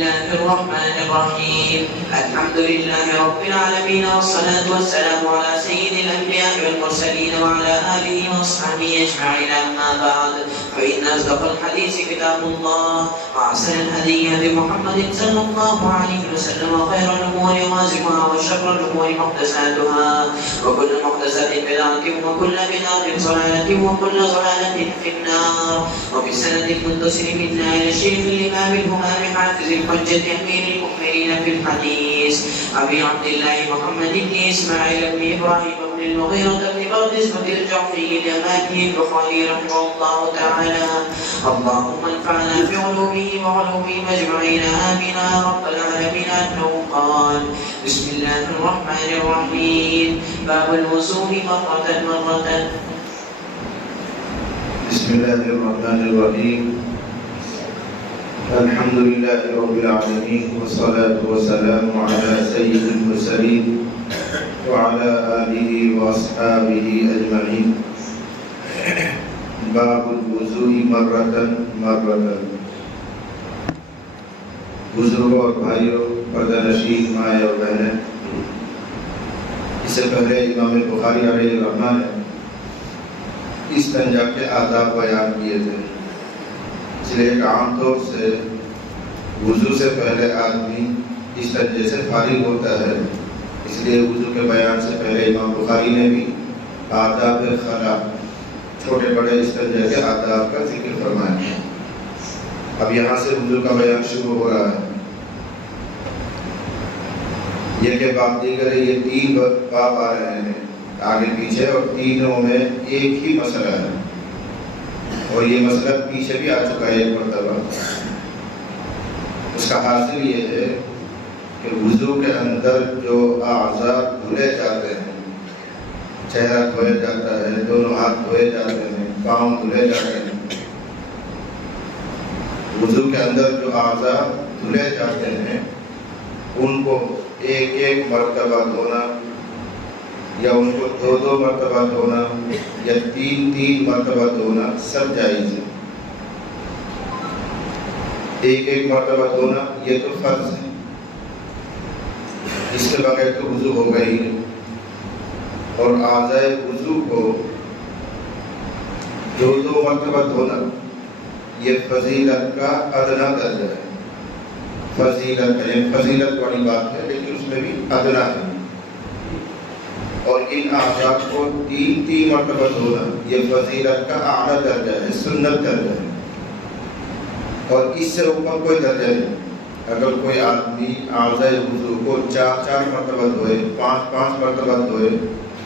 الله الرحمن الرحيم. الحمد لله رب العالمين، والصلاة والسلام على سيد الأنبياء والمرسلين وعلى آله وأصحابه أجمعين. أما بعد، فإن أصدق الحديث كتاب الله، وأحسن الهدي هدي محمد صلى الله عليه وسلم، وخير الأمور محدثاتها، وشر الأمور محدثاتها، وكل محدثة بدعة، وكل بدعة ضلالة، وكل ضلالة في النار. وبسند المتصل منا إلى الشيخ الإمام الهمام حافظ الحجة أمير المؤمنين في الحديث أبي عبد الله محمد بن إسماعيل بن إبراهيم بن المغيرة بن بردزبة الجعفي اليماني البخاري رحمه الله تعالى. اللهم انفعنا بعلومه وعلومهم أجمعين، آمين يا رب العالمين. أنه قال: بسم الله الرحمن الرحيم. باب الوضوء مرة. بسم الله الرحمن الرحيم. الحمد لله رب العالمين، والصلاة والسلام على سيد المرسلين وعلى آله وأصحابه أجمعين. باب الوضوء مرة. بزرگوں اور بھائیوں، پردہ نشین مائیں اور بہنیں، اس سے پہلے امام بخاری علیہ الرحمہ نے استنجا کے آداب بیان کیے تھے. اس لیے ایک عام طور سے وضو سے پہلے آدمی استنجے سے فارغ ہوتا ہے. اس لیے وضو کے بیان سے پہلے امام بخاری نے بھی آداب خلا، چھوٹے بڑے استنجا کے آداب کا ذکر فرمایا. اب یہاں سے وضو کا بیان شروع ہو رہا ہے. یہ کہ باب دیگر، یہ 3 باب آ رہے ہیں آگے پیچھے، اور تینوں میں ایک ہی مسئلہ ہے، اور یہ مسئلہ پیچھے بھی آ چکا ہے ایک مرتبہ. اس کا حاصل یہ ہے کہ وضو کے اندر جو اعضاء دھلے جاتے ہیں، چہرہ دھویا جاتا ہے، دونوں ہاتھ دھوئے جاتے ہیں، پاؤں دھلے جاتے ہیں. وضو کے اندر جو اعضاء دھلے جاتے ہیں ان کو ایک مرتبہ دھونا، یا ان کو 2 مرتبہ دھونا، یا 3 مرتبہ دھونا سب جائز ہے. ایک مرتبہ دھونا یہ تو فرض ہے، اس کے بغیر تو وضو ہوگا ہی نہیں. اور اعضاء وضو کو 2 مرتبہ دھونا یہ فضیلت کا ادنا درجہ ہے. فضیلت والی بات ہے، لیکن اس میں بھی ادنا ہے. اور ان اعضاء کو 3 مرتبہ دھونا یہ فضیلت کا اعلیٰ درجہ ہے، سنت درجہ ہے. اور اس سے اوپر کوئی درجہ نہیں. اگر کوئی آدمی اعضاء وضو کو 4 مرتبہ دھوئے، 5 مرتبہ دھوئے،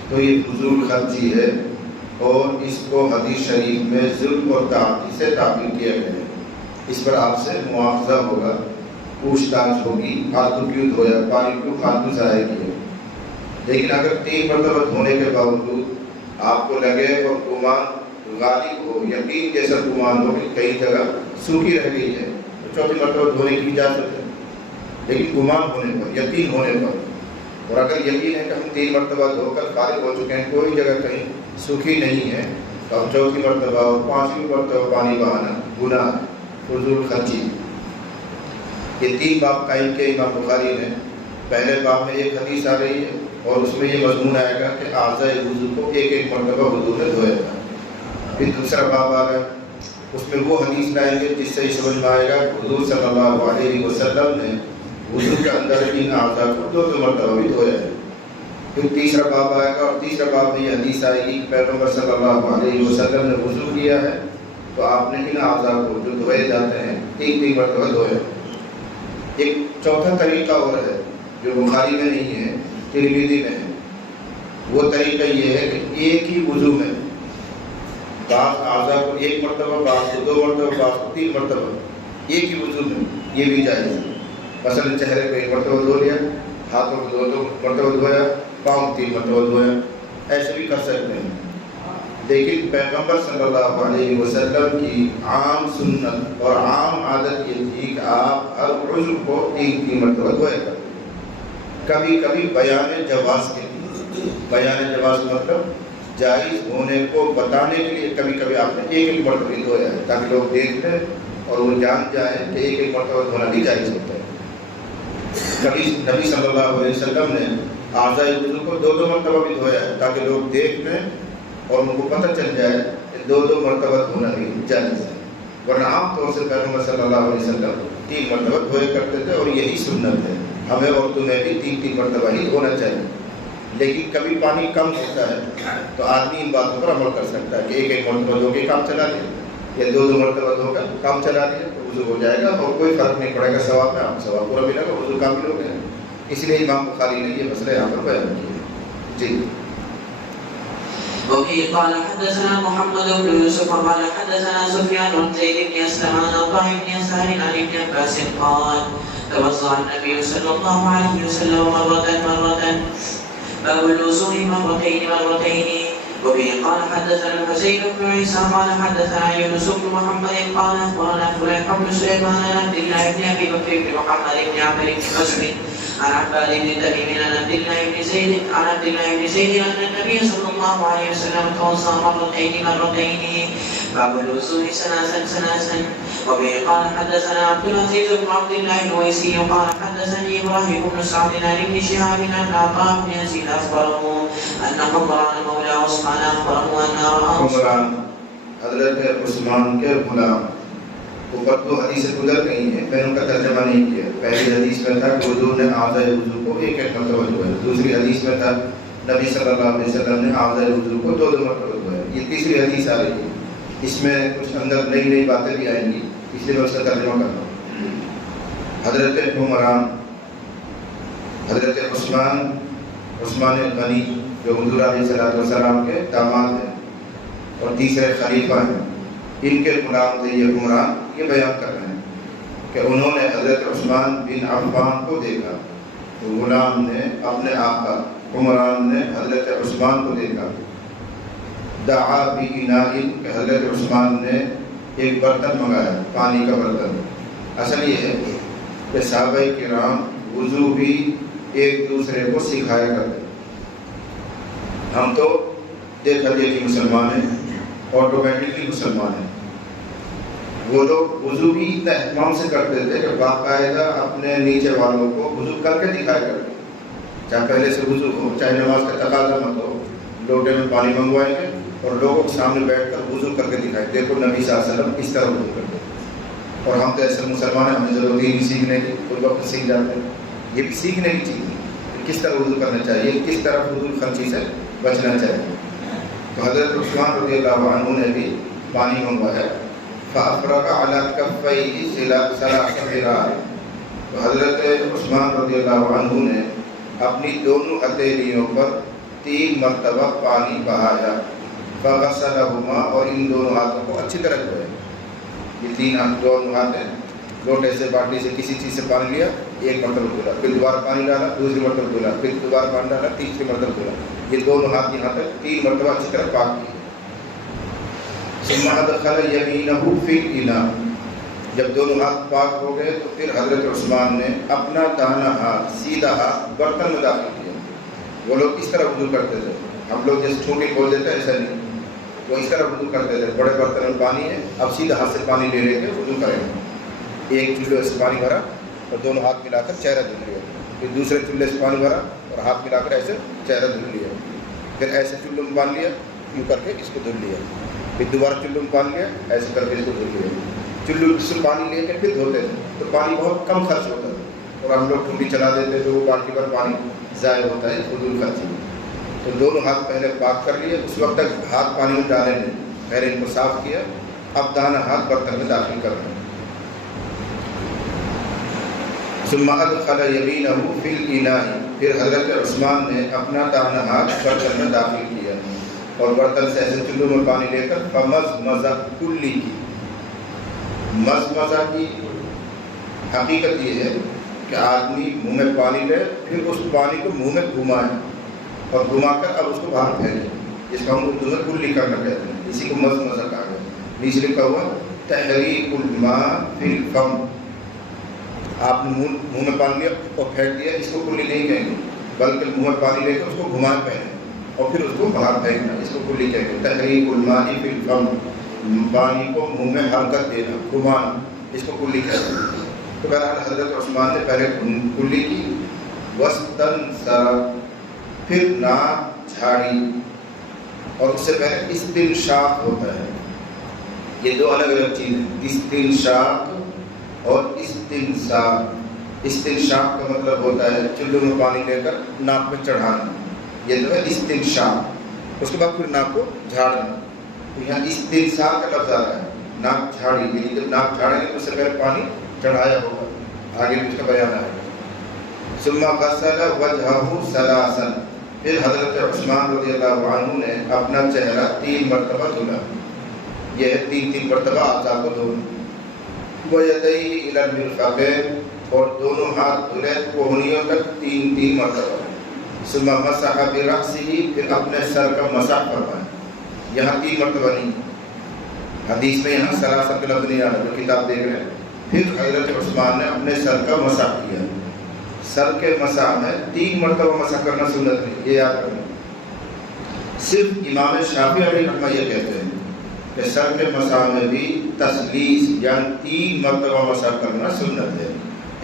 تو یہ فضول خرچی ہے، اور اس کو حدیث شریف میں ظلم اور تعدی سے تعبیر کیا گیا ہے. اس پر آپ سے مواخذہ ہوگا، پوچھ تاچھ ہوگی، فالتو کیوں دھویا، پانی کیوں فالتو ضائع کیا. لیکن اگر 3 مرتبہ دھونے کے باوجود آپ کو لگے اور گمان غالب ہو، یقین جیسا گمان ہو کہ کئی جگہ سوکھی رہ گئی ہے، تو 4 مرتبہ دھونے کی اجازت ہے. لیکن گمان ہونے پر، یقین ہونے پر، اور اگر یقین ہے کہ ہم 3 مرتبہ دھو کر فارغ ہو چکے ہیں، کوئی جگہ کہیں سوکھی نہیں ہے، تو اب 4 مرتبہ اور 5 مرتبہ پانی بہانا گناہ ہے، فضول خرچی. یہ 3 باب قائم کے امام بخاری نے. پہلے باب میں ایک حدیث آ رہی ہے، اور اس میں یہ مضمون آئے گا کہ اعضاء وضو کو ایک مرتبہ وضو میں دھویا جائے. پھر دوسرا باب آ گیا، اس میں وہ حدیث لائیں گے جس سے یہ سمجھ میں آئے گا کہ حضور صلی اللہ علیہ وسلم نے وضو کے اندر ان اعضاء کو 2 مرتبہ بھی دھویا ہے. پھر تیسرا باب آئے گا، اور تیسرا باب میں یہ حدیث آئے گی کہ پیغمبر صلی اللہ علیہ وسلم نے وضو کیا ہے تو آپ نے ان اعضاء کو جو دھوئے جاتے ہیں 3 مرتبہ دھویا. ایک چوتھا طریقہ اور ہے جو بخاری میں نہیں ہے، ترمذی میں ہے. وہ طریقہ یہ ہے کہ ایک ہی وضو میں بعض اعضاء کو 1 مرتبہ، بعض کو 2 مرتبہ، بعض کو 3 مرتبہ، ایک ہی وضو میں، یہ بھی جائز ہے. مثلا چہرے کو 1 مرتبہ دھو لیا، ہاتھوں کو 2 مرتبہ دھویا، پاؤں 3 مرتبہ دھویا، ایسے بھی کر سکتے ہیں. لیکن پیغمبر صلی اللہ علیہ وسلم کی عام سنت اور عام عادت یہ تھی کہ آپ ہر عضو کو 3 مرتبہ دھویا کرتے. کبھی کبھی بیان جواز کے لیے، بیان جواز مطلب جائز ہونے کو بتانے کے لیے کبھی کبھی آپ نے 1 مرتبہ دھویا ہے، تاکہ لوگ دیکھ لیں اور وہ جان جائیں کہ 1 مرتبہ دھونا بھی جائز ہوتا ہے. کبھی نبی صلی اللہ علیہ وسلم نے اعضائے وضو کو 2 مرتبہ بھی دھویا ہے تاکہ لوگ دیکھ لیں اور ان کو پتہ چل جائے کہ 2 مرتبہ دھونا بھی جائز ہے، ورنہ عام طور سے پیغمبر صلی اللہ علیہ وسلم 3 مرتبہ دھوئے کرتے تھے اور یہی سنت ہے. ہمیں اور تمہیں بھی 3 مرتبہ ہی دھونا چاہیے. لیکن کبھی پانی کم ہوتا ہے تو آدمی ان باتوں پر عمل کر سکتا ہے کہ ایک مرتبہ دھو کے کام چلا لیا یا 2 مرتبہ دھو کر کام چلا لیا تو وضو ہو جائے گا اور کوئی فرق نہیں پڑے گا ثواب میں، آپ کو ثواب پورا ملے گا، وضو کامل ہو گیا. اس لیے امام بخاری نے یہ مسئلہ یہاں پر بیان کیا. جی. وفي قال حدثنا محمد بن يوسف قال حدثنا سفيان بن زيد بن اسلم عن عطاء بن يسار عن ابن عباس قال توضا النبي صلى الله عليه وسلم مرة باب الوضوء مرتين. وبه قال حدثنا الحسين بن عيسى قال حدثنا يونس بن محمد قال اخبرنا فليح بن سليمان عن عبد الله بن ابي بكر بن محمد بن عمرو بن مسعود عن عباد بن تميم عن عبد الله بن زيد ان النبي صلى الله عليه وسلم توضا مرتين باب الوضوء ثلاثا. وبه قال حدثنا عبد العزيز بن عبد الله الويسي قال حدثني ابراهيم بن سعد عن ابن شهاب عن عطاء بن يزيد اخبره ان عمران مولى عثمان اخبره ان عمران حضرت عثمان کے غلام. اوپر 2 حدیثیں گزر گئی ہیں، میں ان کا ترجمہ نہیں کیا. پہلی حدیث میں تھا کہ حضور نے اعضائے وضو کو 1 مرتبہ دھویا. دوسری حدیث میں تھا نبی صلی اللہ علیہ وسلم نے اعضائے وضو کو 2 مرتبہ دھویا. یہ تیسری حدیث آ رہی ہے، اس میں کچھ اندر نئی باتیں بھی آئیں گی، اس لیے میں اس کا ترجمہ کر رہا ہوں. حضرت عمران، حضرت عثمان غنی جو حضور علیہ السلام کے داماد ہیں اور تیسرے خلیفہ ہیں، ان کے غلام تھے یہ عمران. یہ بیان کر رہے ہیں کہ انہوں نے حضرت عثمان بن عفان کو دیکھا. تو غلام نے اپنے آقا عمران نے حضرت عثمان کو دیکھا. دعا بِإِنَاءٍ کہ حضرت عثمان نے ایک برتن منگایا، پانی کا برتن. اصل یہ ہے کہ صحابہ کرام وضو بھی ایک دوسرے کو سکھایا کرتے. ہم تو دیکھا دیکھی مسلمان ہیں، آٹومیٹکلی مسلمان ہیں. وہ لوگ وضو بھی اتنا اہتمام سے کرتے تھے کہ باقاعدہ اپنے نیچے والوں کو وضو کر کے دکھایا کرتے. چاہے پہلے سے وضو ہو، چاہے نماز کا تقاضا مت ہو، لوٹے میں پانی منگوائیں گے اور لوگوں کے سامنے بیٹھ کر وضو کر کے دکھائیں. دیکھو نبی صلی اللہ علیہ وسلم کس طرح وضو کرتے. اور ہم تو ایسے مسلمان ہیں، ہمیں ضرورت ہی نہیں سیکھنے کی، کوئی وقت سیکھ جاتے ہیں. یہ بھی سیکھنے کی چیز ہے، کس طرح وضو کرنا چاہیے، کس طرح فضول خرچی سے بچنا چاہیے. تو حضرت عثمان رضی اللہ عنہ نے بھی پانی منگوایا. فَأَفْرَغَ عَلَى كَفَّيْهِ ثَلَاثَ مِرَارٍ. تو حضرت عثمان رضی اللہ عنہ نے اپنی دونوں ہتھیلیوں پر 3 مرتبہ پانی بہایا. فَغَسَلَهُمَا اور ان دونوں ہاتھوں کو اچھی طرح دھویا. یہ 3 دونوں ہاتھ ہیں، لوٹے سے باٹی سے کسی چیز سے پانی لیا، 1 مرتبہ دھولا، پھر دوبارہ پانی ڈالا، دوسری مرتبہ دھولا، پھر دوبارہ پانی ڈالا، تیسری مرتبہ دھولا. یہ دونوں ہاتھ یہاں تک 3 مرتبہ اچھی طرح پاک کیے. ثم ادخل يمينه في الاناء. جب دونوں ہاتھ پاک ہو گئے تو پھر حضرت عثمان نے اپنا داہنا ہاتھ، سیدھا ہاتھ برتن میں داخل کیا. وہ لوگ اس طرح وضو کرتے تھے، ہم لوگ جیسے چھوٹی کھول دیتے ہیں ایسا نہیں. وہ اس طرح وضو کرتے تھے. بڑے برتن میں پانی ہے، اب سیدھا ہاتھ سے پانی لے کے وضو کریں. ایک چولہے سے پانی بھرا اور دونوں ہاتھ ملا کر چہرہ دھل لیا. پھر دوسرے چولہے سے پانی بھرا اور ہاتھ ملا کر ایسے چہرہ دھل لیا. پھر ایسے چولہے میں پانی لیا، یوں کر کے اس کو دھل لیا. پھر دوبارہ چلو میں پانی لیا، ایسے کر کے اس کو دھل لیا. چلو سے پانی لے کے پھر دھوتے تھے تو پانی بہت کم خرچ ہوتا تھا. اور ہم لوگ ٹھنڈی چلا دیتے تو وہ بالٹی پر پانی ضائع ہوتا ہے، فضول خرچی. تو دونوں ہاتھ پہلے پاک کر لیے. اس وقت تک ہاتھ پانی میں ڈالے نہیں، پہلے ان کو صاف کیا. اب دانا ہاتھ برتن میں داخل کر رہے ہیں. ثم ادخل يمينه في الاناء. پھر حضرت عثمان نے اپنا دانا ہاتھ برتن میں داخل کیا اور برتن سے ایسے چلو میں پانی لے کر فمزمزہ کلی کی. مزمزہ کی حقیقت یہ ہے کہ آدمی منہ میں پانی لے، پھر اس پانی کو منہ میں گھمائے اور گھما کر اب اس کو باہر پھینکے. اس کا ہم اردو میں کلی کرنا کہتے ہیں. اسی کو مزمزہ کہا گیا. نیچے لکھا ہوا تحریک الماء فی الفم. آپ نے منہ میں پانی لیا اور پھینک دیا، اس کو کلی نہیں کہیں گے، بلکہ منہ میں پانی لے کے اس کو گھمائے پہنے اور پھر اس کو باہر پھینکنا، اس کو کلی کہیں گے. تحریک الماء فی الفم، پانی کو منہ میں حرکت دینا، گھمانا، اس کو کلی کہتے ہیں. تو بہرحال حضرت عثمان نے پہلے کلی کی، وستنثر پھر ناک جھاڑی، اور اس سے پہلے استنشاق ہوتا ہے. یہ دو الگ الگ چیزیں، استنشاق اور استنثار. استنشاق کا مطلب ہوتا ہے چلو میں پانی لے کر ناک میں چڑھانا، یہ تو ہے استنشاق. اس کے بعد پھر ناک کو جھاڑنا. تو یہاں استنثار کا لفظ آ رہا ہے، ناک جھاڑی، یعنی جب ناک جھاڑیں گے تو اس سے پہلے پانی چڑھایا ہوگا. آگے بھی اس کا بیان ہے. ثم غسل وجهه ثلاثا، پھر حضرت عثمان رضی اللہ عنہ نے اپنا چہرہ 3 مرتبہ دھولا. یہ ہے 3 مرتبہ اعضاء کو دھونا. وَيَدَيْهِ إِلَى الْمِرْفَقَيْنِ، اور دونوں ہاتھ دھلے کوہنیوں تک 3 مرتبہ. ثم مسح برأسه، پھر اپنے سر کا مسح فرمایا. یہاں 3 مرتبہ نہیں، حدیث میں یہاں ثلاثہ کا لفظ نہیں آ رہا جو کتاب دیکھ رہے ہیں. پھر حضرت عثمان نے اپنے سر کا مسح کیا. سر کے مسح میں 3 مرتبہ مسح کرنا سنت نہیں، یہ یاد رکھنا. صرف امام شافعی علیہ رحمہ یہ کہتے ہیں کہ سر کے مسح میں بھی تسلیس یعنی 3 مرتبہ مسح کرنا سنت ہے.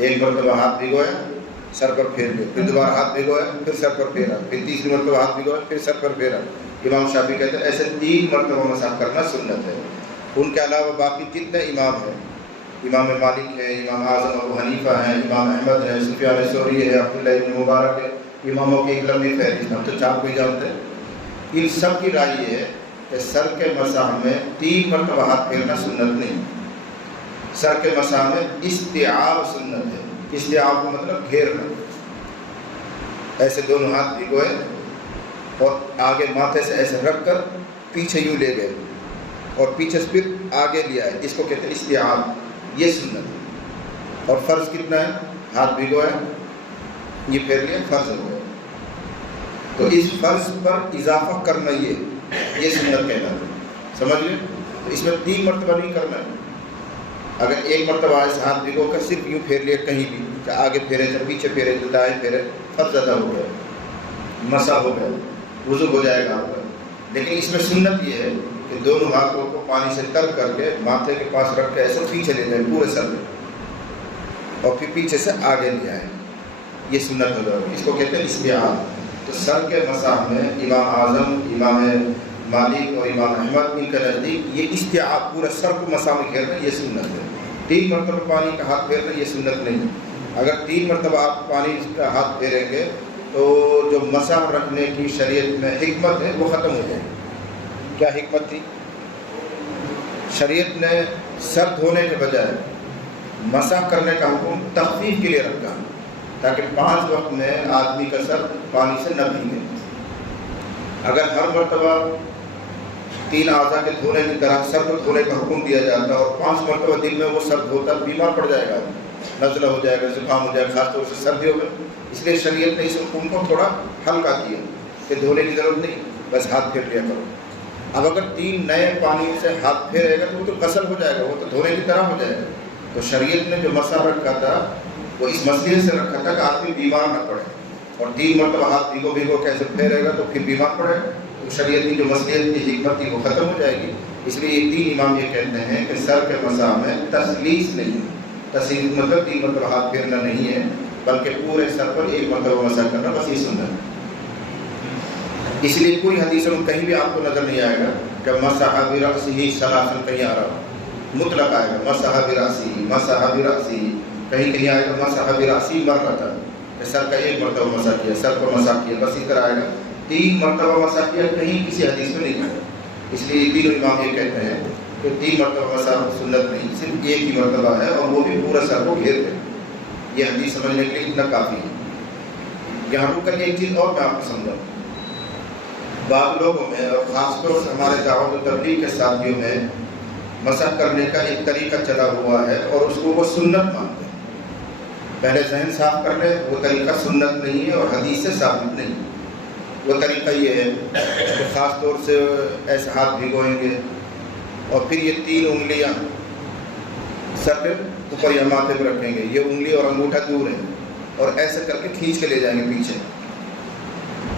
1 مرتبہ ہاتھ بھگویا، سر پر پھیر لیا، پھر دوبارہ ہاتھ بھگویا، پھر سر پر پھیرا، پھر تیسری مرتبہ ہاتھ بھگویا، پھر سر پر پھیرا. امام شافعی کہتے ہیں ایسے 3 مرتبہ مسح کرنا سنت ہے. ان کے علاوہ باقی جتنے امام ہیں، امام مالک ہے، امام اعظم ابو حنیفہ ہیں، امام احمد ہے، سفیان ثوری ہے، عبداللہ ابن مبارک ہے، اماموں کی ایک لمبی فہرست، ہم تو 4 کو ہی جانتے ہیں. ان سب کی رائے یہ ہے کہ سر کے مسح میں 3 مرتبہ ہاتھ پھیرنا سنت نہیں. سر کے مسح میں استیعاب سنت ہے. استیعاب کا مطلب گھیرنا. ایسے دونوں ہاتھ بھگوئے اور آگے ماتھے سے ایسے رکھ کر پیچھے یوں لے گئے اور پیچھے سے پھر آگے لیا ہے، اس کو کہتے ہیں استیعاب. یہ سنت ہے. اور فرض کتنا ہے؟ ہاتھ بھگوئے، یہ پھیر لیا، فرض ہو گیا. تو اس فرض پر اضافہ کرنا یہ سنت کہنا ہے. سمجھ لیں؟ تو اس میں 3 مرتبہ نہیں کرنا ہے. اگر 1 مرتبہ ایسے ہاتھ بھگو کر صرف یوں پھیر لیا کہیں بھی، چاہے آگے پھیرے چاہے پیچھے پھیرے چاہے دائیں پھیرے، فرض ادا ہو گیا، مسح ہو گیا، وضو ہو جائے گا آپ کا. لیکن اس میں سنت یہ ہے کہ دونوں ہاتھوں کو پانی سے تر کر کے ماتھے کے پاس رکھ کے ایسے پیچھے لے جائیں پورے سر میں، اور پھر پیچھے سے آگے لے آئیں. یہ سنت ہو جائے. اس کو کہتے ہیں استیعاب. تو سر کے مسح میں امام اعظم، امام مالک اور امام احمد ان کے نزدیک یہ استیعاب پورے سر کو مسح میں گھیرنا یہ سنت ہے. 3 مرتبہ پانی کا ہاتھ پھیرنا یہ سنت نہیں ہے. اگر 3 مرتبہ آپ پانی کا ہاتھ پھیریں گے تو جو مسح رکھنے کی شریعت میں حکمت ہے وہ ختم ہو جائے گی. کیا حکمت تھی؟ شریعت نے سر دھونے کے بجائے مسح کرنے کا حکم تخفیف کے لیے رکھا تاکہ 5 وقت میں آدمی کا سر پانی سے نہ بھیگے. اگر ہر مرتبہ 3 اعضاء کے دھونے کی طرح سر کو دھونے کا حکم دیا جاتا اور 5 مرتبہ دن میں وہ سر دھوتا، بیمار پڑ جائے گا، نزلہ ہو جائے گا، زکام ہو جائے گا، خاص طور سے سردیوں میں. اس لیے شریعت نے اس حکم کو تھوڑا ہلکا کیا کہ دھونے کی ضرورت نہیں، بس ہاتھ پھیر لیا کرو. اب اگر 3 نئے پانی سے ہاتھ پھیرے گا تو وہ تو غسل ہو جائے گا، وہ تو دھونے کی طرح ہو جائے گا. تو شریعت نے جو مسح رکھا تھا وہ اس مسئلے سے رکھا تھا کہ آدمی بیمار نہ پڑے، اور 3 مرتبہ ہاتھ بھیگو کیسے پھیرے گا تو پھر بیمار پڑے گا. تو شریعت کی جو مسئلے کی حکمت تھی وہ ختم ہو جائے گی. اس لیے یہ 3 امام یہ کہتے ہیں کہ سر کے مسح میں تسلیس نہیں، تسلیس مطلب 3 مرتبہ ہاتھ پھیرنا نہیں ہے، بلکہ پورے سر پر 1 مرتبہ مسح کرنا بس یہ سنت ہے. اس لیے پوری حدیثوں میں کہیں بھی آپ کو نظر نہیں آئے گا کہ مسح برأسہ ثلاثا کہیں آ رہا، مطلق آئے گا مسح برأسہ، کہیں آئے گا مسح برأسہ مرۃ، کہ سر کا 1 مرتبہ مسح کیا، سر پر مسح کیا، بس اس طرح آئے گا. 3 مرتبہ مسح کیا کہیں کسی حدیث میں نہیں آئے. اس لیے یہ تینوں امام یہ کہتے ہیں کہ 3 مرتبہ مسح سنت نہیں، صرف 1 ہی مرتبہ ہے اور وہ بھی پورا سر کو گھیر دے. یہ حدیث سمجھنے کے لیے اتنا کافی ہے. یہاں رک کر ایک چیز اور میں آپ کو سمجھاؤں. بعض لوگوں میں اور خاص طور سے ہمارے دعوت و تبلیغ کے ساتھیوں میں مسح کرنے کا ایک طریقہ چلا ہوا ہے اور اس کو وہ سنت مانتے ہیں. پہلے ذہن صاف کر لیں، وہ طریقہ سنت نہیں ہے اور حدیث سے ثابت نہیں. وہ طریقہ یہ ہے کہ خاص طور سے ایسے ہاتھ بھگوئیں گے اور پھر یہ 3 انگلیاں سر پہ اوپر یا ماتھے پہ رکھیں گے، یہ انگلی اور انگوٹھا دور ہیں، اور ایسے کر کے کھینچ کے لے جائیں گے پیچھے،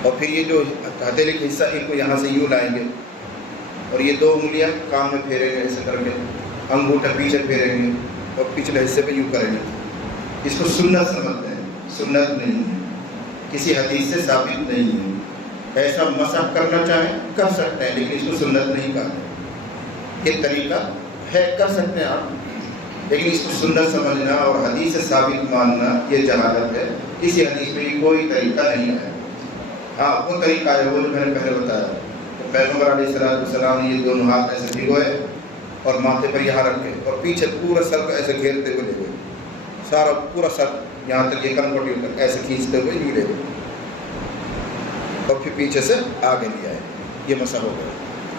اور پھر یہ جو ہتھیلی کا حصہ ان کو یہاں سے یوں لائیں گے اور یہ 2 انگلیاں کام میں پھیریں گے ایسے کر کے، انگوٹھا پیچھے پھیریں گے اور پچھلے حصے پہ یوں کریں گے. اس کو سنت سمجھتے ہیں، سنت نہیں ہے، کسی حدیث سے ثابت نہیں ہے۔ ایسا مسح کرنا چاہیں کر سکتے ہیں، لیکن اس کو سنت نہیں کہا۔ یہ طریقہ ہے، کر سکتے ہیں آپ، لیکن اس کو سنت سمجھنا اور حدیث سے ثابت ماننا یہ جہالت ہے۔ کسی حدیث میں کوئی طریقہ نہیں ہے۔ ہاں وہ طریقہ ہے وہ جو میں نے پہلے بتایا، کہ پیغمبر علیہ السلام نے یہ دونوں ہاتھ ایسے بھگوئے اور ماتھے پر یہاں رکھے اور پیچھے پورا سر کو ایسے گھیرتے ہوئے لے گئے، سارا پورا سر یہاں تک یہ کنپٹی تک ایسے کھینچتے ہوئے یوں لے گئے اور پھر پیچھے سے آگے لیا ہے، یہ مسح ہو گیا۔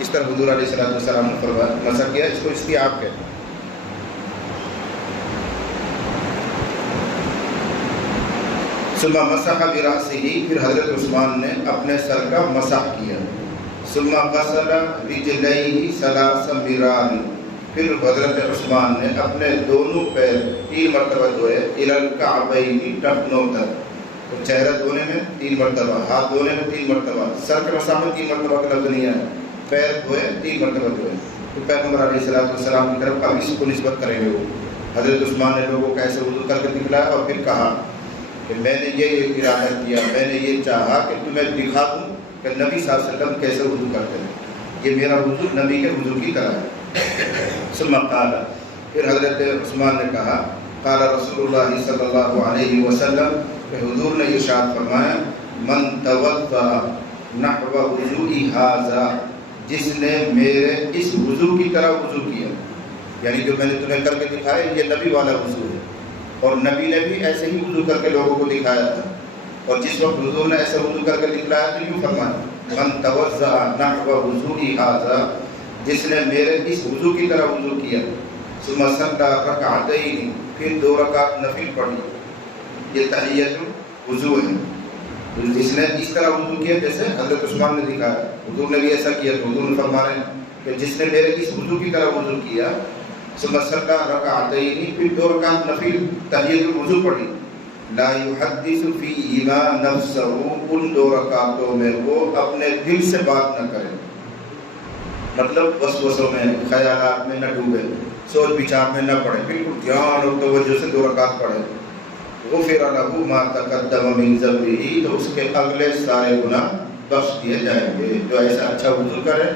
اس طرح حضور علیہ السلام نے فرمایا مسح کیا، اس کو استیعاب کہتے ہیں۔ ثم مسح برأسہ، پھر حضرت عثمان نے اپنے سر کا مسح کیا۔ ثم غسل رجلیہ ثلاث مرار، پھر حضرت عثمان نے اپنے دونوں پیر 3 مرتبہ دھوئے، الی الکعبین، ٹخنوں تک۔ تو چہرہ دھونے میں 3 مرتبہ، ہاتھ دھونے میں 3 مرتبہ، سر کے مسح میں 3 مرتبہ کا لفظ نہیں ہے، پیر دھوئے 3 مرتبہ دھوئے۔ تو پیغمبر علیہ السلام کی طرف اب اس کو نسبت کریں گے وہ۔ حضرت عثمان نے لوگوں کو ایسے وضو کر کے دکھلایا اور پھر کہا کہ میں نے یہ ارادہ کیا، میں نے یہ چاہا کہ تمہیں دکھا دوں کہ نبی صلی اللہ علیہ وسلم کیسے وضو کرتے ہیں، یہ میرا وضو نبی کے وضو کی طرح ہے۔ ثم قال، پھر حضرت عثمان نے کہا قال رسول اللہ صلی اللہ علیہ وسلم، کہ حضور نے ارشاد فرمایا من توضأ نحو وضوئی ھذا، جس نے میرے اس وضو کی طرح وضو کیا، یعنی جو میں نے تمہیں کر کے دکھایا یہ نبی والا وضو ہے، اور نبی نے بھی ایسے ہی وضو کر کے لوگوں کو دکھایا تھا، اور جس وقت حضور نے ایسے وضو کر کے دکھلایا تو یوں فرمایا من توضأ نحو وضوئی ھذا، جس نے میرے اس وضو کی طرح وضو کیا، ثم صلی رکعتین، پھر 2 رکعت نفل پڑھی، یہ تحیۃ الوضو ہے۔ جس نے اس طرح وضو کیا جیسے حضرت عثمان نے دکھایا، حضور نے بھی ایسا کیا، تو حضور نے فرما رہے ہیں کہ جس نے میرے اس وضو کی طرح وضو کیا، ثم صلی رکعتین، پھر 2 رکعت نفل تحیۃ الوضو پڑھی، لا یحدث فیہما نفسہ، ان 2 رکعتوں میں وہ اپنے دل سے بات نہ کرے، مطلب وسوسوں میں، خیالات میں نہ ڈوبے، سوچ بچار میں نہ پڑے، بالکل دھیان اور توجہ سے 2 رکعت پڑھے۔ غفر لہ ما تقدم من ذنبہ، تو اس کے اگلے سارے گناہ بخش دیے جائیں گے۔ جو ایسا اچھا وضو کرے،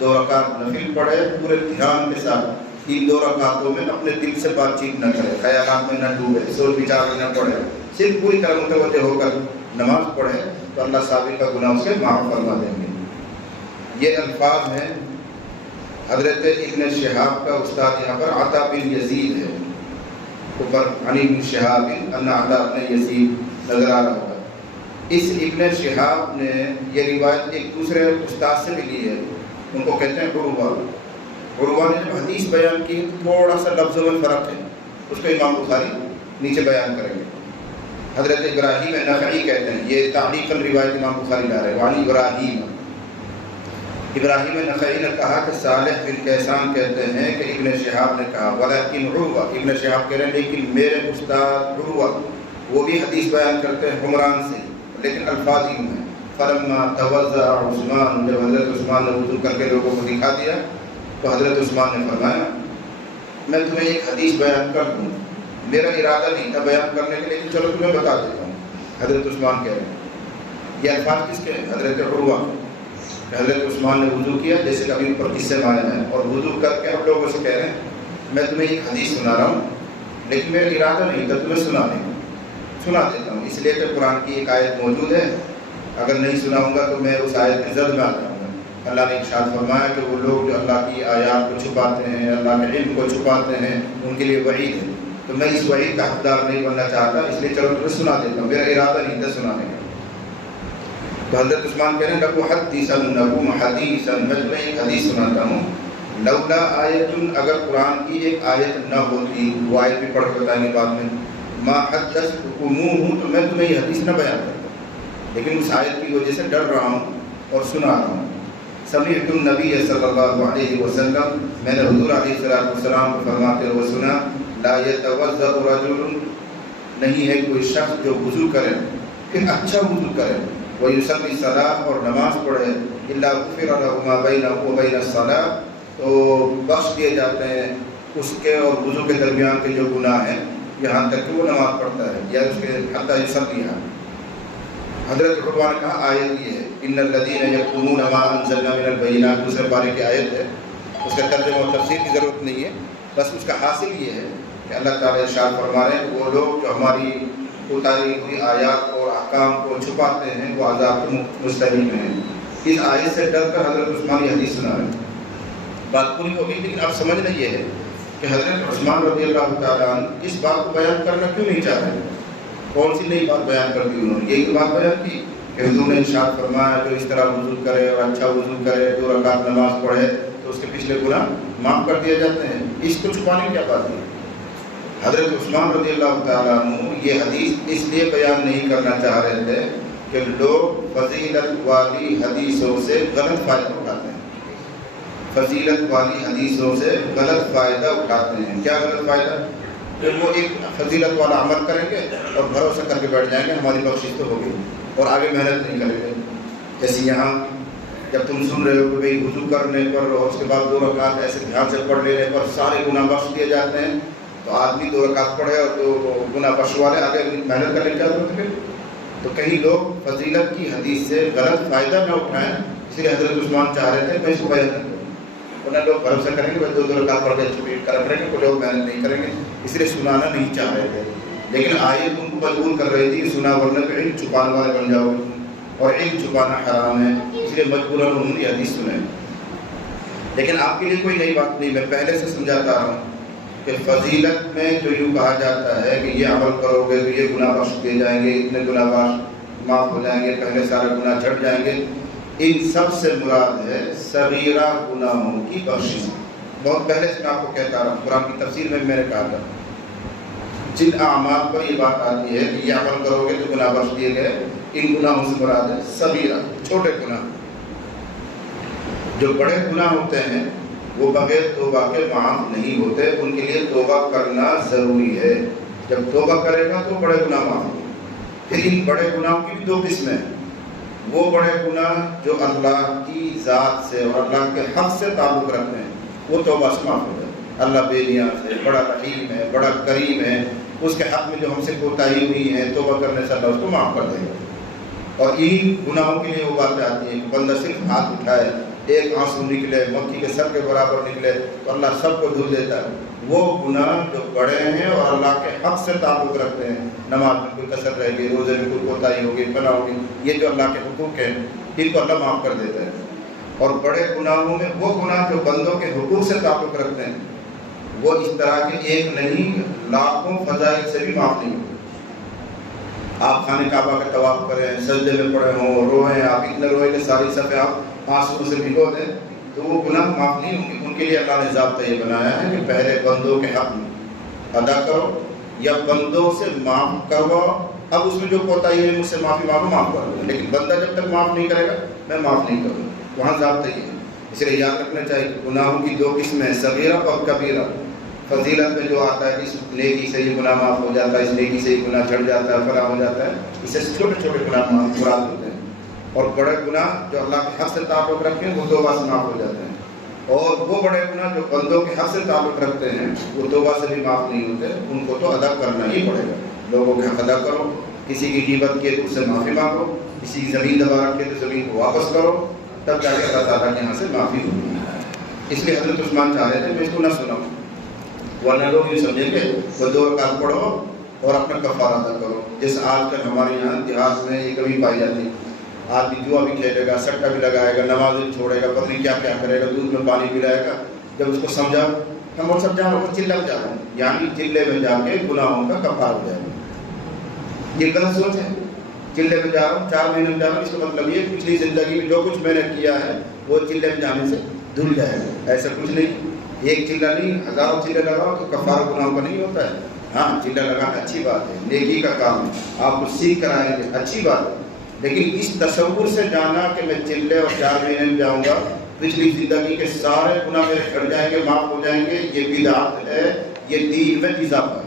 2 رکعت نفل پڑھے پورے دھیان کے ساتھ، ان 2 رکعتوں میں اپنے دل سے بات چیت نہ کرے، خیالات میں نہ ڈوبے، سوچ بچار میں نہ پڑے، صرف پوری طرح متوجہ ہو کر نماز پڑھے تو اللہ سابق کا گناہ اسے معاف فرما دیں گے۔ یہ الفاظ ہیں حضرت ابن شہاب کا استاد یہاں پر عطا بن یزید ہے، اوپر عن ابن شہاب ان عطا بن یزید نظر آ رہا ہوگا۔ اس ابن شہاب نے یہ روایت ایک دوسرے استاد سے بھی لی ہے، ان کو کہتے ہیں عروہ۔ عروہ نے جب حدیث بیان کی تھوڑا سا لفظوں میں فرق ہے، اس کو امام بخاری نیچے بیان کریں گے۔ حضرت ابراہیم نخعی کہتے ہیں، یہ تعلیقاً روایت امام بخاری لا رہے ہیں، وعن ابراہیم نخعی نے کہا کہ صالح بن کیسان کہتے ہیں کہ ابن شہاب نے کہا ولکن عروہ، ابن شہاب کہہ رہے ہیں لیکن میرے استاد عروہ وہ بھی حدیث بیان کرتے ہیں عمران سے، لیکن الفاظ ہی ہیں۔ فلما توضأ عثمان، جب حضرت عثمان نے وضو کر کے لوگوں کو دکھا دیا تو حضرت عثمان نے فرمایا میں تمہیں ایک حدیث بیان کر دوں، میرا ارادہ نہیں تھا بیان کرنے کے، لیکن چلو تمہیں بتا دیتا ہوں۔ حضرت عثمان کہہ رہے ہیں، یہ الفاظ کس کے ہیں؟ حضرت عروہ۔ حضرت عثمان نے وضو کیا جیسے کہ ابھی اوپر قصے میں آیا ہے، اور وضو کر کے اب لوگوں سے کہہ رہے ہیں میں تمہیں ایک حدیث سنا رہا ہوں، لیکن میرا ارادہ نہیں تھا تمہیں سنانے کا، سنا دیتا ہوں، اس لیے کہ قرآن کی ایک آیت موجود ہے، اگر نہیں سناؤں گا تو میں اس آیت کی زد میں آ جاؤں گا۔ اللہ نے ارشاد فرمایا کہ وہ لوگ جو اللہ کی آیات کو چھپاتے ہیں، اللہ کے علم کو چھپاتے ہیں، ان کے لیے وعید ہے، تو میں اس وعید کا حقدار نہیں بننا چاہتا، اس لیے چلو تمہیں سنا دیتا ہوں، میرا ارادہ نہیں تھا سنانے کا۔ تو حضرت عثمان کہہ رہے ہیں لَقُ حَدِّثًا لَقُمْ حَدِيثًا، میں تمہیں ایک حدیث سناتا ہوں، لولا آیتٌ، اگر قرآن کی ایک آیت نہ ہوتی، وہ آیت بھی پڑھ کے بتائیں گے بعد میں، ما حدثتکموہ، تو میں تمہیں یہ حدیث نہ بیان کرتا، لیکن اس آیت کی وجہ سے ڈر رہا ہوں اور سنا رہا ہوں۔ سمعت النبی صلی اللہ علیہ وسلم، میں نے حضور علیہ السلام کو فرماتے ہوئے سنا، لا یتوضأ رجل، نہیں ہے کوئی شخص جو وضو کرے پھر اچھا وضو کرے، وَيُصَلِّ الصَّلَاةَ، اور نماز پڑھے، إِلَّا غُفِرَ لَهُ مَا بَيْنَهُ وَبَيْنَ الصَّلَاةِ، تو بخش دیے جاتے ہیں اس کے اور وضو کے درمیان کے جو گناہ ہیں یہاں تک کہ وہ نماز پڑھتا ہے یا اس کے حتی یصلی ہے۔ حضرت عروہ نے کہا آیت یہ ہے ان الذین یکتمون ما انزلنا من البینات، دوسرے پارے کی آیت ہے، اس کا ترجمہ اور تفسیر کی ضرورت نہیں ہے، بس اس کا حاصل یہ ہے کہ اللہ تعالیٰ ارشاد فرما رہے ہیں وہ لوگ جو ہماری اتاری ہوئی آیات اور احکام کو چھپاتے ہیں وہ عذاب کے مستحق ہیں۔ اس آیت سے ڈر کر حضرت عثمان یہ حدیث سنا رہے ہیں۔ بات پوری ہو گئی، لیکن اب سمجھنا یہ ہے کہ حضرت عثمان رضی اللہ تعالیٰ عنہ اس بات کو بیان کرنا کیوں نہیں چاہ رہے؟ کون سی نئی بات بیان کر دی انہوں نے؟ یہی بات بیان کی کہ حضور نے ارشاد فرمایا جو اس طرح وضو کرے اور اچھا وضو کرے 2 رکعت نماز پڑھے تو اس کے پچھلے گناہ معاف کر دیے جاتے ہیں۔ اس کو چھپانے کی کیا بات ہے؟ حضرت عثمان رضی اللہ تعالیٰ عنہ یہ حدیث اس لیے بیان نہیں کرنا چاہ رہے تھے کہ لوگ فضیلت والی حدیثوں سے غلط فائدہ اٹھاتے ہیں، فضیلت والی حدیثوں سے غلط فائدہ اٹھاتے ہیں۔ کیا غلط فائدہ؟ کہ وہ ایک فضیلت والا عمل کریں گے اور بھروسہ کر کے بیٹھ جائیں گے ہماری بخشش تو ہوگی، اور آگے محنت نہیں کریں گے۔ جیسے یہاں جب تم سن رہے ہو کہ بھئی وضو کرنے پر اور اس کے بعد 2 رکعت ایسے دھیان سے پڑھ لینے پر سارے گناہ بخش دیے جاتے ہیں، تو آدمی 2 رکعت پڑھے اور 2 گناہ بخشوا لے، آگے محنت کرنے کی ضرورت ہے۔ تو کہیں لوگ فضیلت کی حدیث سے غلط فائدہ نہ اٹھائیں، اس لیے حضرت عثمان چاہ رہے تھے میں اس کو بیان کروں، ورنہ لوگ بھروسہ کریں گے 2 رکعت پڑھ کے چھٹی کریں گے، کوئی لوگ محنت نہیں کریں گے، اس لیے سنانا نہیں چاہ رہے تھے۔ لیکن آیت ان کو مجبور کر رہی تھی سنا، ورنہ پھر علم چھپانے والے بن جاؤ گے، اور علم چھپانا حرام ہے، اس لیے مجبوراً انہوں نے یہ حدیث سنیں۔ لیکن آپ کے لیے کوئی نئی بات نہیں، میں پہلے سے سمجھاتا رہا ہوں کہ فضیلت میں جو یوں کہا جاتا ہے کہ یہ عمل کرو گے تو یہ گناہ بخش دیے جائیں گے، اتنے گناہ معاف ہو جائیں گے، پہلے سارے گناہ جھٹ جائیں گے، ان سب سے مراد ہے صغیرہ گناہوں کی بخشش۔ بہت پہلے سے میں آپ کو کہتا رہا ہوں، قرآن کی تفسیر میں نے کہا تھا جن اعمال پر یہ بات آتی ہے کہ یہ عمل کرو گے تو گناہ بخش دیے گئے، ان گناہوں سے مراد ہے صغیرہ، چھوٹے گناہ۔ جو بڑے گناہ ہوتے ہیں وہ بغیر توبہ کے معاف نہیں ہوتے، ان کے لیے توبہ کرنا ضروری ہے۔ جب توبہ کرے گا تو بڑے گناہ معاف ہوں گے۔ پھر ان بڑے گناہوں کی بھی 2 قسمیں ہیں، وہ بڑے گناہ جو اللہ کی ذات سے اور اللہ کے حق سے تعلق رکھتے ہیں وہ توبہ سے معاف ہو جائے۔ اللہ بے نیاز ہے، بڑا رحیم ہے، بڑا کریم ہے، اس کے حق میں جو ہم سے کوتاہی ہوئی ہے توبہ کرنے سے اللہ اس کو معاف کر دے گا۔ اور ان گناہوں کے لیے وہ باتیں آتی ہیں کہ بندہ صرف ہاتھ اٹھائے، ایک آنسو نکلے مکھی کے سر کے برابر نکلے تو اللہ سب کو دھل دیتا ہے۔ وہ گناہ جو بڑے ہیں اور اللہ کے حق سے تعلق رکھتے ہیں، نماز میں کوئی کثر رہ گئی، روزے میں کوئی کوتاہی ہوگی، فلاں ہوگی، یہ جو اللہ کے حقوق ہیں ان کو اللہ معاف کر دیتا ہے۔ اور بڑے گناہوں میں وہ گناہ جو بندوں کے حقوق سے تعلق رکھتے ہیں وہ اس طرح کے ایک نہیں لاکھوں فضائل سے بھی معاف نہیں ہوتے۔ آپ خانہ کعبہ کا طواف کریں، سجدے میں پڑے ہوں، روئیں، آپ اتنے روئیں کہ ساری صفحے آپ آنسو سے بھگو دیں تو وہ گناہ معاف نہیں ہوں گے۔ ان کے لیے اللہ نے ضابطہ یہ بنایا ہے کہ پہلے بندوں کے حق ادا کرو یا بندوں سے معاف کرواؤ، اب اس میں جو کوتاہی ہے مجھ سے معافی مانگو، معاف کر دو، لیکن بندہ جب تک معاف نہیں کرے گا میں معاف نہیں کروں گا، وہاں ضابطہ یہ ہے۔ اس لیے یاد رکھنا چاہیے کہ گناہوں کی 2 قسمیں، صغیرہ اور کبیرہ۔ فضیلت میں جو آتا ہے کہ اس نیکی سے یہ گناہ معاف ہو جاتا ہے، اس نیکی سے یہ گناہ جھڑ جاتا ہے، فلاں ہو جاتا ہے، اس سے چھوٹے چھوٹے گناہ مراد ہوتے ہیں۔ اور بڑے گناہ جو اللہ کے حق سے تعلق رکھتے ہیں وہ توبہ سے معاف ہو جاتے ہیں، اور وہ بڑے گناہ جو بندوں کے حق سے تعلق رکھتے ہیں وہ توبہ سے بھی معاف نہیں ہوتے، ان کو تو ادا کرنا ہی پڑے گا۔ لوگوں کے حق ادا کرو، کسی کی غیبت کیے تو اس سے معافی مانگو، کسی کی زمین دبا رکھے تو زمین کو واپس کرو، تب جا کے اللہ تعالیٰ کے یہاں سے معافی ہوگی۔ اس لیے حضرت عثمان چاہ رہے تھے میں اس کو نہ سناؤں، ورنہ لوگ یہ سمجھیں گے وہ 2 رکعت پڑھو اور اپنا کفارہ ادا کرو۔ جیسے آج کل ہمارے یہاں دیہات میں یہ کمی پائی جاتی ہے، آدمی جوا بھی کھیلے گا، سٹا بھی لگائے گا، نماز بھی چھوڑے گا، پتہ نہیں کیا کیا کرے گا، دودھ میں پانی پلائے گا۔ جب اس کو سمجھا ہم اور سب جا رہا ہوں چلے میں جا رہا ہوں، یعنی چلے میں جا کے گناہوں کا کفارہ ہو جائے گا۔ یہ غلط سوچ ہے، چلے میں جا رہا ہوں 4 مہینے میں جا رہا ہوں، اس کا مطلب یہ پچھلی زندگی میں جو کچھ میں نے کیا ہے وہ چلے میں جانے سے دھل جائے گا، ایسا کچھ نہیں۔ ایک چلہ نہیں، ہزاروں چلے لگاؤ تو کفارہ گناہوں کا نہیں ہوتا ہے۔ ہاں چلہ لگانا اچھی بات ہے، نیکی کا کام ہے، آپ کو سیکھ کر آئیں گے، اچھی بات ہے، لیکن اس تصور سے جانا کہ میں چلے اور 4 مہینے میں جاؤں گا پچھلی زندگی کے سارے گناہ میرے کٹ جائیں گے، معاف ہو جائیں گے، یہ بدعت ہے، یہ دین میں اضافہ ہے۔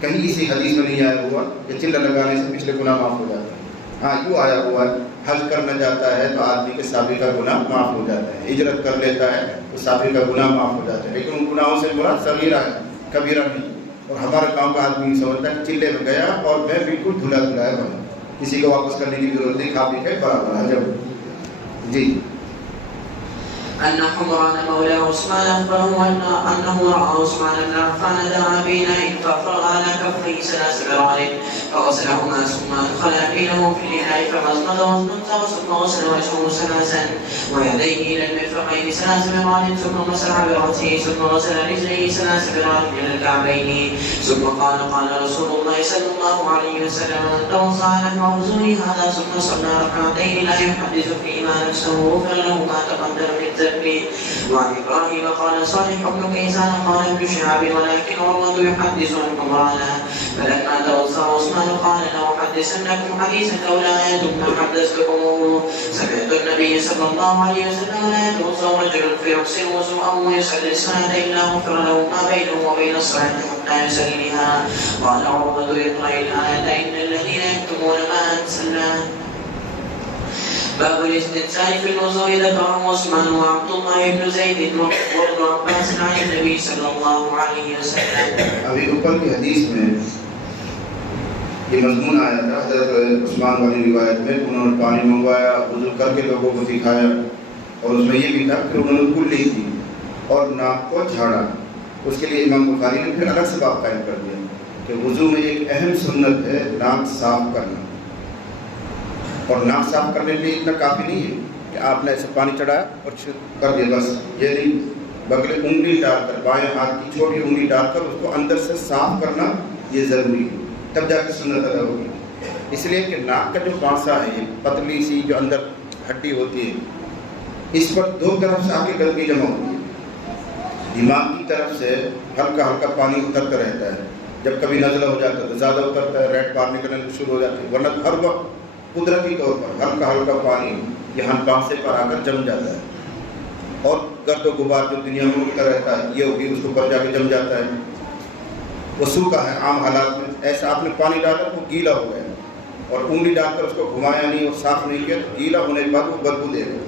کہیں اسی حدیث میں نہیں آیا ہوا کہ چلہ لگانے سے پچھلے گناہ معاف ہو جاتے ہیں۔ ہاں یوں آیا ہوا ہے حج کرنا جاتا ہے تو آدمی کے سابقہ گناہ معاف ہو جاتے ہیں، ہجرت کر لیتا ہے تو سابقہ گناہ معاف ہو جاتے ہیں، لیکن ان گناہوں سے مراد صغیرہ ہے، کبیرہ نہیں۔ اور ہمارے گاؤں کا آدمی سمجھتا ہے چلے میں گیا اور میں بالکل دھلا دھلایا بنا، کسی کو واپس کرنے کی ضرورت نہیں، کھا پی کے برابر ہے جب جی أن حمران مولى عثمان أخبره أنه رأى عثمان بن عفان دعا بإناء فأفرغ على كفيه 3 برار فغسلهما ثم أدخل يمينه في الإناء فمضمض واستنثر ثم غسل وجهه 3 ويديه إلى المرفقين 3 برار ثم مسح برأسه ثم غسل رجليه 3 برار إلى الكعبين ثم قال رسول الله صلى الله عليه وسلم من توضأ نحو وضوء هذا ثم صلى ركعتين لا يحدث فيهما نفسه غفر له ما تقدم من ذنبه. وعن إبراهيم قال صالح بن كيسان قال ابن شهاب ولكن عروة يحدث عن عمران فلما توضأ عثمان قال لأحدثنكم حديثا لولا آية ما حدثتكموه. سمعت النبي صلى الله عليه وسلم لا يتوضأ رجل فيغسل وضوءه ويصلي الصلاة إلا غفر له ما بينه وبين الصلاة حتى يصليها. قال عروة اقرأ الآية إن الذين يكتمون ما أنزلنا. باب الاستنساء في الوضوء ذكره عثمان وعبد الله بن زيد وابن عباس عن النبي صلى الله عليه وسلم. ابھی اوپر کی حدیث میں یہ مضمون آیا تھا حضرت عثمان والی روایت میں، انہوں نے پانی منگوایا، وضو کر کے لوگوں کو دکھایا، اور اس میں یہ بھی تھا کہ انہوں نے کلی کی اور ناک کو جھاڑا. اس کے لیے امام بخاری نے پھر الگ سے باب قائم کر دیا کہ وضو میں ایک اہم سنت ہے ناک صاف کرنا، اور ناک صاف کرنے کے لیے اتنا کافی نہیں ہے کہ آپ نے ایسے پانی چڑھایا اور کر دیا بس، یہ نہیں، بغل انگلی ڈال کر، بائیں ہاتھ کی چھوٹی انگلی ڈال کر اس کو اندر سے صاف کرنا یہ ضروری ہے، تب جا کے سنت ادا ہوگی. اس لیے کہ ناک کا جو پانسا ہے، یہ پتلی سی جو اندر ہڈی ہوتی ہے، اس پر 2 طرف سے آ کے گندگی جمع ہوتی ہے. دماغ کی طرف سے ہلکا ہلکا پانی اترتا رہتا ہے، جب کبھی نزلہ ہو جاتا ہے تو زیادہ اترتا ہے، ریڈ پار نکلنے شروع ہو جاتی ہے، ورنہ ہر وقت قدرتی طور پر ہلکا ہلکا پانی یہاں پانسے پر آ کر جم جاتا ہے، اور گرد و غبار جو دنیا میں اڑتا رہتا ہے یہ بھی اس کو پر جا کے جم جاتا ہے. وہ سوکھا ہے عام حالات میں، ایسا آپ نے پانی ڈالا وہ گیلا ہو گیا، اور انگلی ڈال کر اس کو گھمایا نہیں اور صاف نہیں کیا تو گیلا ہونے کے بعد وہ بدبو دے گا.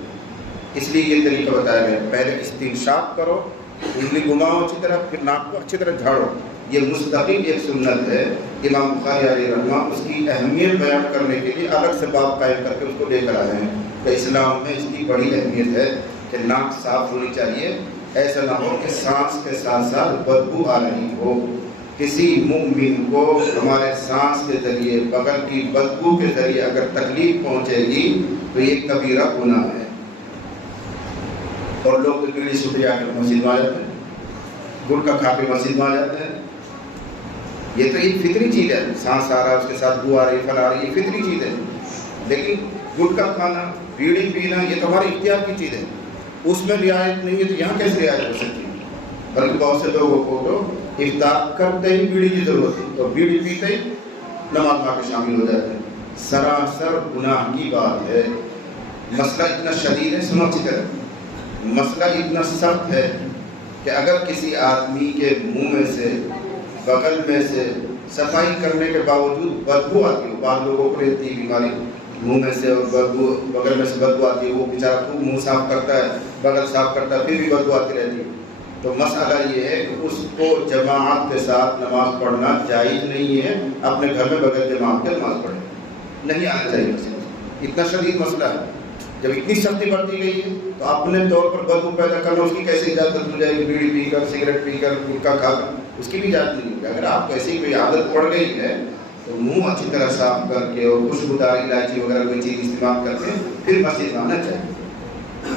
اس لیے یہ طریقہ بتایا گیا، پہلے استنشاق کرو، انگلی گھماؤ اچھی طرح، پھر ناک کو اچھی طرح جھاڑو. یہ مستقل ایک سنت ہے. امام بخاری علیہ رحمہ اس کی اہمیت بیان کرنے کے لیے الگ سے باب قائم کر کے اس کو لے کر آئے ہیں کہ اسلام میں اس کی بڑی اہمیت ہے کہ ناک صاف ہونی چاہیے. ایسا نہ ہو کہ سانس کے ساتھ ساتھ بدبو آ رہی ہو. کسی مومن کو ہمارے سانس کے ذریعے، بغل کی بدبو کے ذریعے اگر تکلیف پہنچے گی تو یہ کبیرہ گناہ ہے. اور لوگ گلی سٹ جا کر مسجد میں آ جاتے ہیں، گٹکا کھا کے مسجد میں آ جاتے ہیں. یہ تو ایک فطری چیز ہے، سانس آ رہا ہے اس کے ساتھ بو آ رہی ہے، پھل آ رہی ہے، یہ فطری چیز ہے. لیکن گٹکا کھانا، بیڑی پینا یہ تو ہماری اختیار کی چیز ہے، اس میں رعایت نہیں ہے تو یہاں کیسے رعایت ہو سکتی ہے؟ بلکہ بہت سے لوگوں کو تو افطار کرتے ہی بیڑی کی ضرورت ہے اور بیڑی پیتے ہی نماز میں شامل ہو جاتے ہیں. سراسر گناہ کی بات ہے. مسئلہ اتنا شدید ہے، سنو اچھی طرح، مسئلہ اتنا سخت ہے کہ اگر کسی آدمی کے منہ میں سے، بغل میں سے صفائی کرنے کے باوجود بدبو آتی ہو، بعض لوگوں کو رہتی ہے بیماری، منہ میں سے اور بدبو، بغل میں سے بدبو آتی ہے، وہ بیچارہ خوب منہ صاف کرتا ہے، بغل صاف کرتا ہے، پھر بھی بدبو آتی رہتی ہے. تو مسئلہ یہ ہے کہ اس کو جماعت کے ساتھ نماز پڑھنا جائز نہیں ہے. اپنے گھر میں بغیر جماعت کے نماز پڑھے، نہیں آنا چاہیے. اتنا شدید مسئلہ ہے. جب اتنی سختی بڑھتی گئی ہے تو اپنے طور پر بدبو پیدا کرنا، اس کی کیسے اجازت ہو جائے گی؟ بیڑی پی کر، سگریٹ پی کر، گٹکا کھا کر، اس کی بھی اجازت نہیں ہوگی. اگر آپ کو ایسی کوئی عادت پڑ گئی ہے تو منہ اچھی طرح صاف کر کے اور خوشبودار الائچی وغیرہ کوئی چیز استعمال کر کے پھر مسجد میں آنا چاہیے.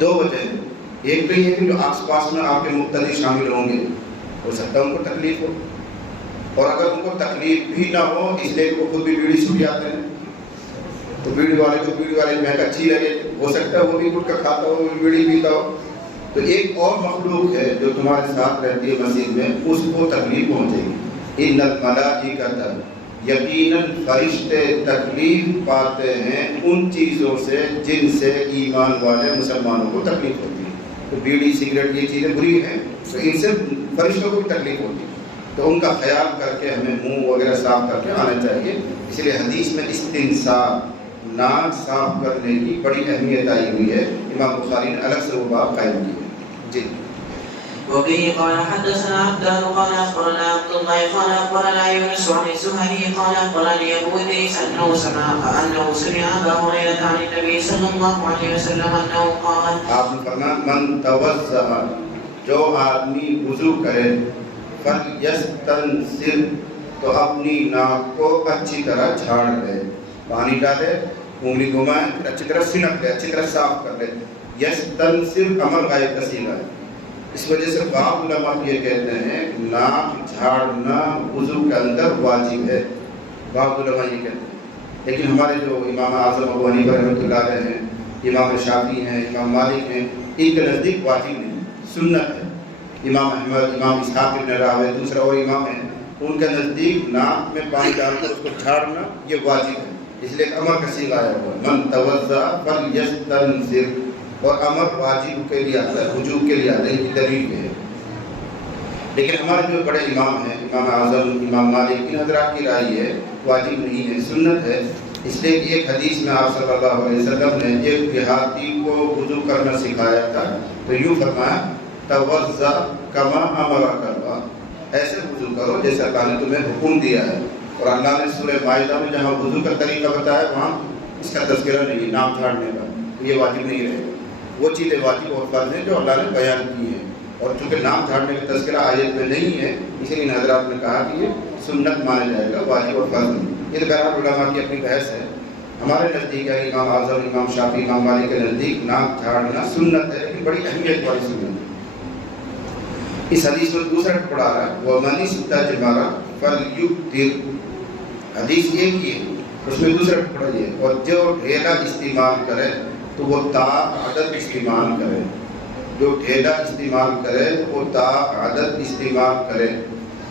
2 وجہ ہیں. ایک تو یہ کہ جو آس پاس میں آپ کے مقتدی شامل ہوں گے، ہو سکتا ہے ان کو تکلیف ہو، اور اگر ان کو تکلیف بھی نہ ہو اس لیے وہ خود بھی بیڑی چھوٹ جاتے ہیں تو بیڑی والے کو بیڑی والے مہک اچھی لگے، ہو سکتا ہے وہ بھی گٹکا کھاتا ہو، بیڑی پیتا ہو. تو ایک اور مخلوق ہے جو تمہارے ساتھ رہتی ہے مسجد میں، اس کو تکلیف پہنچے گی. ان الملائکۃ، یقیناً فرشتے تکلیف پاتے ہیں ان چیزوں سے جن سے ایمان والے مسلمانوں کو تکلیف ہوتی ہے. تو بیڑی، سگریٹ یہ چیزیں بری ہیں تو ان سے فرشتوں کو بھی تکلیف ہوتی ہے. تو ان کا خیال کر کے ہمیں منہ وغیرہ صاف کر کے آنا چاہیے. اس لیے حدیث میں استنساء، ناک صاف کرنے کی بڑی اہمیت آئی ہوئی ہے. امام بخاری نے الگ سے وہ باب قائم کی ہے. جی وبه قال حدثنا عبدان قال أخبرنا عبد الله قال أخبرنا يونس عن الزهري قال أخبرني أبو إدريس أنه سمع أبا هريرة عن النبي صلى الله عليه وسلم أنه قال آپ نے فرمایا من توضأ جو آدمی وضو کرے فلیستنصر تو اپنی ناک کو اچھی طرح جھاڑ لے، پانی ڈالے، انگلی گھمائے، پھر اچھی طرح سنک لے، اچھی طرح صاف کر لے۔ یستنصر امر غائب کا صیغہ ہے، اس وجہ سے بعض علماء یہ کہتے ہیں ناک جھاڑنا وضو کے اندر واجب ہے، بعض علماء یہ کہتے ہیں، لیکن ہمارے جو امام اعظم ابو حنیفہ رحمۃ اللہ علیہ ہیں، امام شافعی ہیں، امام مالک ہیں، ان کے نزدیک واجب نہیں، سنت ہے۔ امام احمد، امام اسحاق بن راہویہ دوسرا اور امام ہیں، ان کے نزدیک ناک میں پانی ڈال کر اس کو جھاڑنا یہ واجب ہے، اس لیے امر کا صیغہ آیا ہوا ہے، من توضأ فلیستنصر، اور امر واجب کے لیے آتا ہے، وجوب کے لیے آتا ہے، ان کی دلیل یہ ہے۔ لیکن ہمارے جو بڑے امام ہیں، امام اعظم، امام مالک، ان حضرات کی رائے ہے واجب نہیں ہے، سنت ہے، اس لیے کہ ایک حدیث میں آپ صلی اللہ علیہ وسلم نے ایک دیہاتی کو وضو کرنا سکھایا تھا، تو یوں فرمایا توضأ کما امرک اللہ، ایسے وضو کرو جیسے اللہ نے تمہیں حکم دیا ہے۔ اور اللہ نے سورہ مائدہ میں جہاں وضو کا طریقہ بتایا وہاں اس کا تذکرہ نہیں ہے، نام جھاڑنے کا، یہ واجب نہیں رہے گا۔ وہ چیزیں واجب اور فرض ہیں جو اللہ نے بیان کی ہیں، اور چونکہ نام جھاڑنے کا تذکرہ آیت میں نہیں ہے، اسی لیے حضرات نے کہا کہ یہ سنت مانا جائے گا، واجب اور فرض نہیں۔ یہ بہرحال علماء کی اپنی بحث ہے، ہمارے نزدیک ہے امام اعظم، امام شافعی، امام مالک کے نزدیک ناک جھاڑنا سنت ہے، لیکن بڑی اہمیت والی سنت ہے۔ اس حدیث میں دوسرا ٹکڑا آ رہا ہے وَمَنِ اسْتَجْمَرَ فَلْيُكْثِرْ، حدیث ایک ہی ہے، اس میں دوسرا ٹکڑا یہ ہے، اور جو ڈھیلا استعمال کرے تو وہ تا عدد استعمال کرے، جو ڈھیلا استعمال کرے وہ تا عدد استعمال کرے۔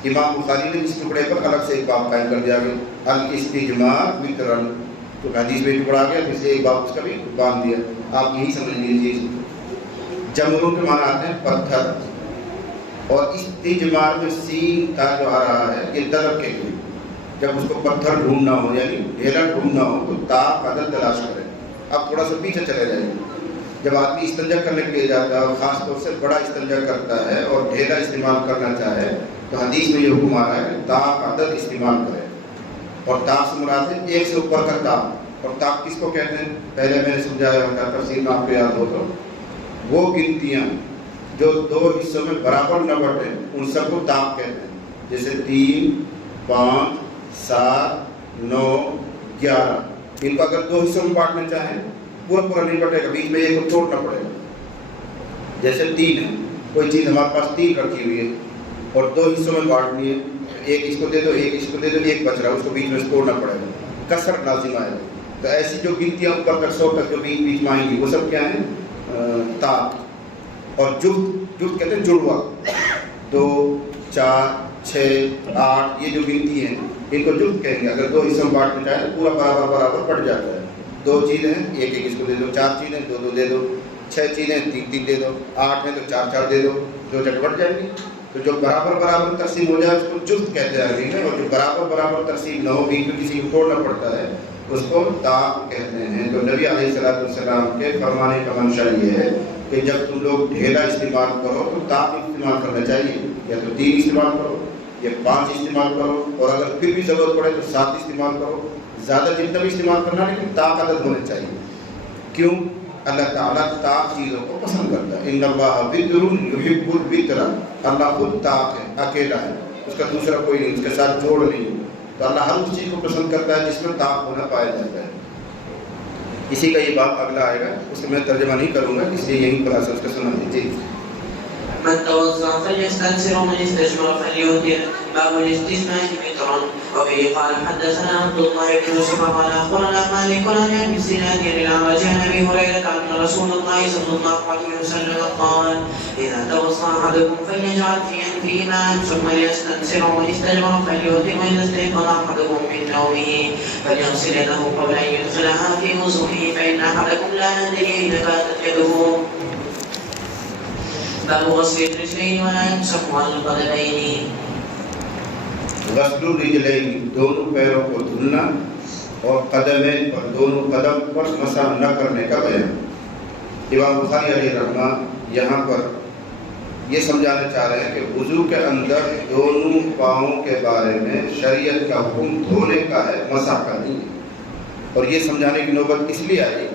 امام بخاری نے اس ٹکڑے پر الگ سے ایک باب قائم کر دیا گیا، الاستجمار وطرن، تو حدیث میں ٹکڑا گیا تو اسے ایک باب اس کا بھی باندھ دیا۔ آپ یہی سمجھ لیجیے، جمروں کے معنی آتے ہیں پتھر، اور استجمار میں سین تا جو آ رہا ہے یہ طلب کے لیے، جب اس کو پتھر ڈھونڈنا ہو یعنی ڈھیلا ڈھونڈنا ہو تو تا عدد تلاش کرے۔ اب تھوڑا سا پیچھے چلے جائیں، جب آدمی استنجا کرنے کے لیے جاتا ہے اور خاص طور سے بڑا استنجا کرتا ہے اور ڈھیلا استعمال کرنا چاہے تو حدیث میں یہ حکم آ رہا ہے کہ تاق عدد استعمال کرے، اور تاق سے مراد ہے ایک سے اوپر کا تاق۔ اور تاق کس کو کہتے ہیں پہلے میں نے سمجھایا ہوتا، تفصیل میں آپ کو یاد ہو تو وہ گنتیاں جو دو حصوں میں برابر نہ بٹے ان سب کو تاق کہتے ہیں، جیسے 3، 5، 7، 9، 11، ان کو اگر دو حصوں میں بانٹنا چاہیں پورا پورا نہیں بٹے گا، بیچ میں ایک کو توڑنا پڑے گا۔ جیسے 3 ہے، کوئی چیز ہمارے پاس 3 رکھی ہوئی ہے اور دو حصوں میں بانٹنی ہے، ایک اس کو دے دو، ایک اس کو دے دو، ایک بچ رہا ہے، اس کو بیچ میں توڑنا پڑے گا، کسر لازم آئے گا۔ تو ایسی جو گنتیاں اوپر تک 100 تک جو بیچ میں آئیں گی وہ سب کیا ہیں؟ تاق۔ اور جفت کہتے ہیں جڑوا، 2، 4، 6، 8 یہ جو گنتی ہیں ان کو جفت کہیں گے۔ اگر دو حصوں میں بانٹنا چاہیں تو پورا برابر برابر پڑ جاتا ہے۔ 2 چیزیں ہیں، ایک ایک اس کو دے دو، 4 چیزیں 2 دے دو، 6 چیزیں 3 دے دو، 8 ہیں تو 4 دے دو، جو چٹ بٹ جائیں گی۔ تو جو برابر برابر تقسیم ہو جائے اس کو جفت کہتے ہیں عربی میں، اور جو برابر برابر تقسیم نہ ہو، بیچ میں کسی کو توڑنا پڑتا ہے اس کو تاق کہتے ہیں۔ تو نبی علیہ السلام کے فرمانے کا منشا یہ ہے کہ جب تم لوگ ڈھیلا استعمال کرو تو تاق استعمال کرنا چاہیے، یا تو 3 استعمال کرو یا 5 استعمال کرو، اور اگر پھر بھی ضرورت پڑے تو 7 استعمال کرو، زیادہ جتنا بھی استعمال کرنا لیکن تاق عدد ہونے چاہیے۔ کیوں؟ اللہ تعالیٰ تاق چیزوں کو پسند کرتا ہے، ان اللہ وطر یحب الوطر، اللہ خود تاق ہے، اکیلا ہے، اس کا دوسرا کوئی نہیں، اس کے ساتھ جوڑ نہیں۔ تو اللہ ہر اس چیز کو پسند کرتا ہے جس میں تاق ہونا پایا جاتا ہے۔ اسی کا یہ باب اگلا آئے گا، اسے میں ترجمہ نہیں کروں گا، اس لیے یہی خلاصہ اس کا سنا دیجیے۔ من توضأ فليستنصر ومن استجمر فليوتر، باب الاستجمار وترا. وبه قال حدثنا عبد الله بن يوسف قال أخبرنا مالك عن أبي الزناد عن الأعرج عن أبي هريرة أن رسول الله صلى الله عليه وسلم قال: إذا توضأ أحدكم فليجعل في أنفه ماء ثم ليستنصر، ومن استجمر فليوتر، وإذا استيقظ أحدكم من نومه فليغسل يده قبل أن يدخلها في وضوئه، فإن أحدكم لا يدري أين باتت يده. باب غسل الرجلين ولا يمسح على القدمين. غسل الرجلین، دونوں پیروں کو دھلنا، اور قدمین پر، دونوں قدم پر مسح نہ کرنے کا بیان۔ امام بخاری علیہ رحمہ یہاں پر یہ سمجھانا چاہ رہے ہیں کہ وضو کے اندر دونوں پاؤں کے بارے میں شریعت کا حکم دھونے کا ہے، مسح کا نہیں ہے۔ اور یہ سمجھانے کی نوبت اس لیے آئی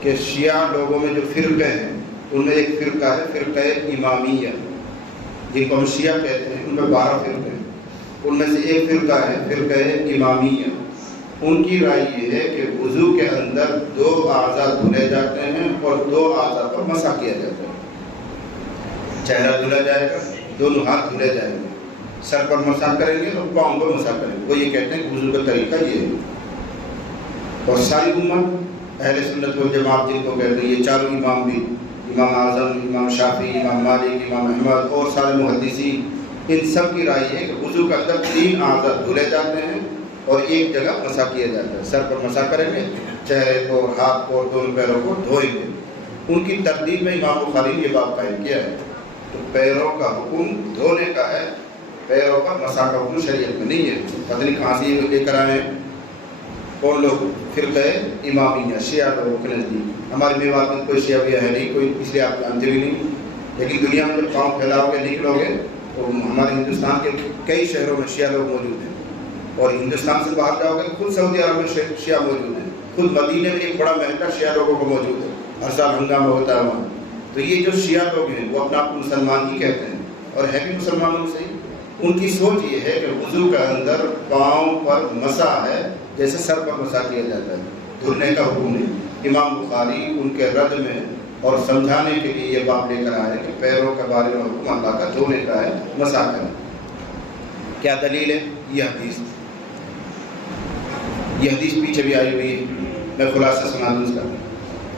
کہ شیعہ لوگوں میں جو فرقے ہیں ان میں ایک فرقہ ہے فرقہ امامیہ، جن کو ہم شیعہ کہتے ہیں، ان میں 12 فرقے ہیں، ان میں سے ایک فرقہ ہے فرقہ امامیہ۔ ان کی رائے یہ ہے کہ وضو کے اندر 2 اعضاء دھلے جاتے ہیں اور 2 اعضاء پر مسح کیا جاتا ہے۔ چہرہ دھلا جائے گا، دونوں ہاتھ دھلے جائیں گے، سر پر مسح کریں گے اور پاؤں پر مسح کریں گے۔ وہ یہ کہتے ہیں کہ وضو کا طریقہ یہ ہے۔ اور ساری امت اہل سنت والجماعت جن کو کہتے ہیں، یہ چاروں امام بھی، امام اعظم، امام شافعی، امام مالک، امام احمد اور سارے محدثین، ان سب کی رائے ہے کہ وضو کے اندر 3 اعضاء دھلے جاتے ہیں اور ایک جگہ مسح کیا جاتا ہے۔ سر پر مسح کریں گے، چہرے کو، ہاتھ کو، دونوں پیروں کو دھوئیں گے۔ ان کی ترتیب میں امام بخاری نے یہ باب قائم کیا ہے۔ تو پیروں کا حکم دھونے کا ہے، پیروں کا مسح کا حکم شریعت میں نہیں ہے۔ پتہ نہیں کہاں سے یہ لے کر آئے ہیں کون لوگ، فرقہ امامیہ، شیعہ لوگوں کے نزدیک۔ ہمارے میوات میں کوئی شیعہ بھی ہے نہیں کوئی، اس لیے آپ جانتے بھی نہیں، لیکن دنیا میں جب پاؤں پھیلاؤ گے نکلو گے تو ہمارے ہندوستان کے کئی شہروں میں شیعہ لوگ موجود ہیں، اور ہندوستان سے باہر جاؤ گے خود سعودی عرب میں شیعہ موجود ہیں، خود مدینے میں ایک بڑا محلہ شیعہ لوگوں کو موجود ہے، ہر سال ہنگامہ ہوتا ہے وہاں۔ تو یہ جو شیعہ لوگ ہیں وہ اپنا آپ کو مسلمان ہی کہتے ہیں، اور ہے بھی مسلمانوں سے ہی۔ ان کی سوچ یہ ہے کہ وضو کے اندر پاؤں پر مسح ہے جیسے سر پر مسح کیا جاتا ہے، دھلنے کا حکم نہیں۔ امام بخاری ان کے رد میں اور سمجھانے کے لیے یہ باب لے کر آئے کہ پیروں کے بارے میں حکم اللہ کا دھونے کا ہے، مسح کرنا۔ کیا دلیل ہے؟ یہ حدیث پیچھے بھی آئی ہوئی ہے، میں خلاصہ سنا دوں اس کا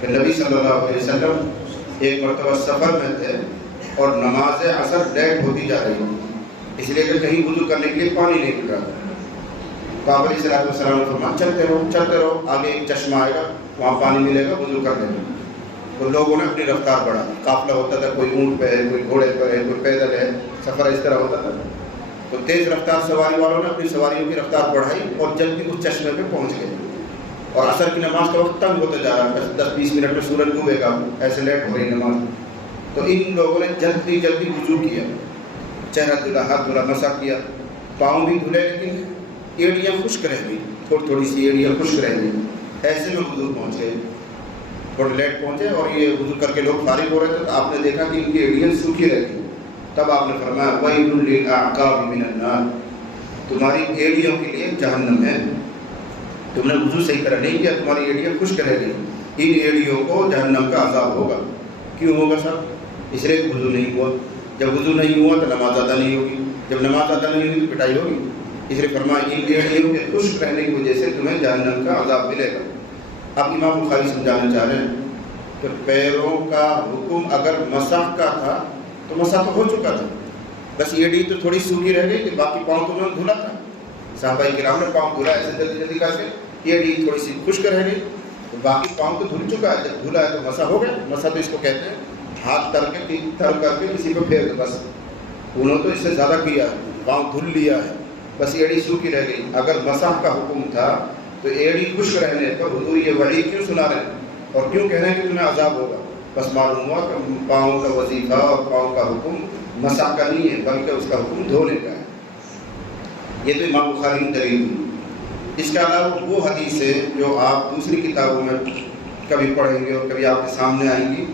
کہ نبی صلی اللہ علیہ وسلم ایک مرتبہ سفر میں تھے اور نماز عصر لیٹ ہوتی جا رہی تھی، اس لیے کہ کہیں وضو کرنے کے لیے پانی نہیں مل رہا تھا۔ تو آپ علیہ السلام نے فرمایا چلتے رہو، آگے ایک چشمہ آئے گا، وہاں پانی ملے گا، وضو کر لینا۔ تو لوگوں نے اپنی رفتار بڑھا، قافلہ ہوتا تھا، کوئی اونٹ پہ ہے، کوئی گھوڑے پر ہے، کوئی پیدل ہے، سفر اس طرح ہوتا تھا۔ تو تیز رفتار سواری والوں نے اپنی سواریوں کی رفتار بڑھائی اور جلدی اس چشمے پہ پہنچ گئے، اور عصر کی نماز کا وقت تنگ ہوتا جا رہا ہے، 10-20 منٹ میں سورج ڈوبے گا، ایسے لیٹ ہو رہی نماز۔ تو ان لوگوں نے جلدی وضو کیا، چہرہ دھلا، ہاتھ دھلا، مسح کیا، پاؤں بھی دھلے، لیکن ایڑیاں خشک رہ گئی، تھوڑی سی ایڑیاں خشک رہ گئی۔ ایسے میں وضو پہنچ گئے، تھوڑے لیٹ پہنچے، اور یہ وضو کر کے لوگ فارغ ہو رہے تھے، تو آپ نے دیکھا کہ ان کی ایڑیاں سوکھی رہ گئی۔ تب آپ نے فرمایا وَيْلٌ لِلْأَعْقَابِ مِنَ النَّارِ، تمہاری ایڑیوں کے لیے جہنم ہے، تم نے وضو صحیح طرح نہیں کیا، تمہاری ایڑیاں خشک رہ گئی، ان ایڑیوں کو جہنم کا عذاب ہوگا۔ کیوں ہوگا صاحب؟ اس لیے وضو نہیں ہوا، جب وضو نہیں ہوا تو نماز ادا نہیں ہوگی، جب نماز ادا نہیں ہوگی تو پٹائی ہوگی، اس لیے فرمایا ان ایڑیوں کے خشک رہنے کی وجہ سے تمہیں جہنم کا عذاب ملے گا۔ اب امام بخاری سمجھانا چاہ رہے ہیں کہ پیروں کا حکم اگر مسح کا تھا تو مسح تو ہو چکا تھا، بس ایڑی تو تھوڑی سوکھی رہ گئی کہ باقی پاؤں تو انہوں نے دھلا تھا، صحابہ کرام نے پاؤں دھلا ایسے جلدی کر کے، ایڑی تھوڑی سی خشک رہ گئی، تو باقی پاؤں تو دھل چکا ہے، جب دھلا ہے تو مسح ہو گیا۔ مسح تو اس کو کہتے ہیں ہاتھ تر کے کسی پہ پھیر دو، بس انہوں تو اس سے زیادہ کیا ہے، پاؤں دھل لیا ہے، بس ایڑی سوکھی رہ گئی۔ اگر مسح کا حکم تھا تو ایڑی خشک رہنے پر حضور یہ وعید کیوں سنا رہے ہیں اور کیوں کہہ رہے ہیں کہ تمہیں عذاب ہوگا؟ بس معلوم ہوا کہ پاؤں کا وظیفہ اور پاؤں کا حکم مسح کا نہیں ہے بلکہ اس کا حکم دھونے کا ہے۔ یہ تو امام بخاری کی دلیل ہے۔ اس کے علاوہ وہ حدیث ہے جو آپ دوسری کتابوں میں کبھی پڑھیں گے اور کبھی آپ کے سامنے آئیں گی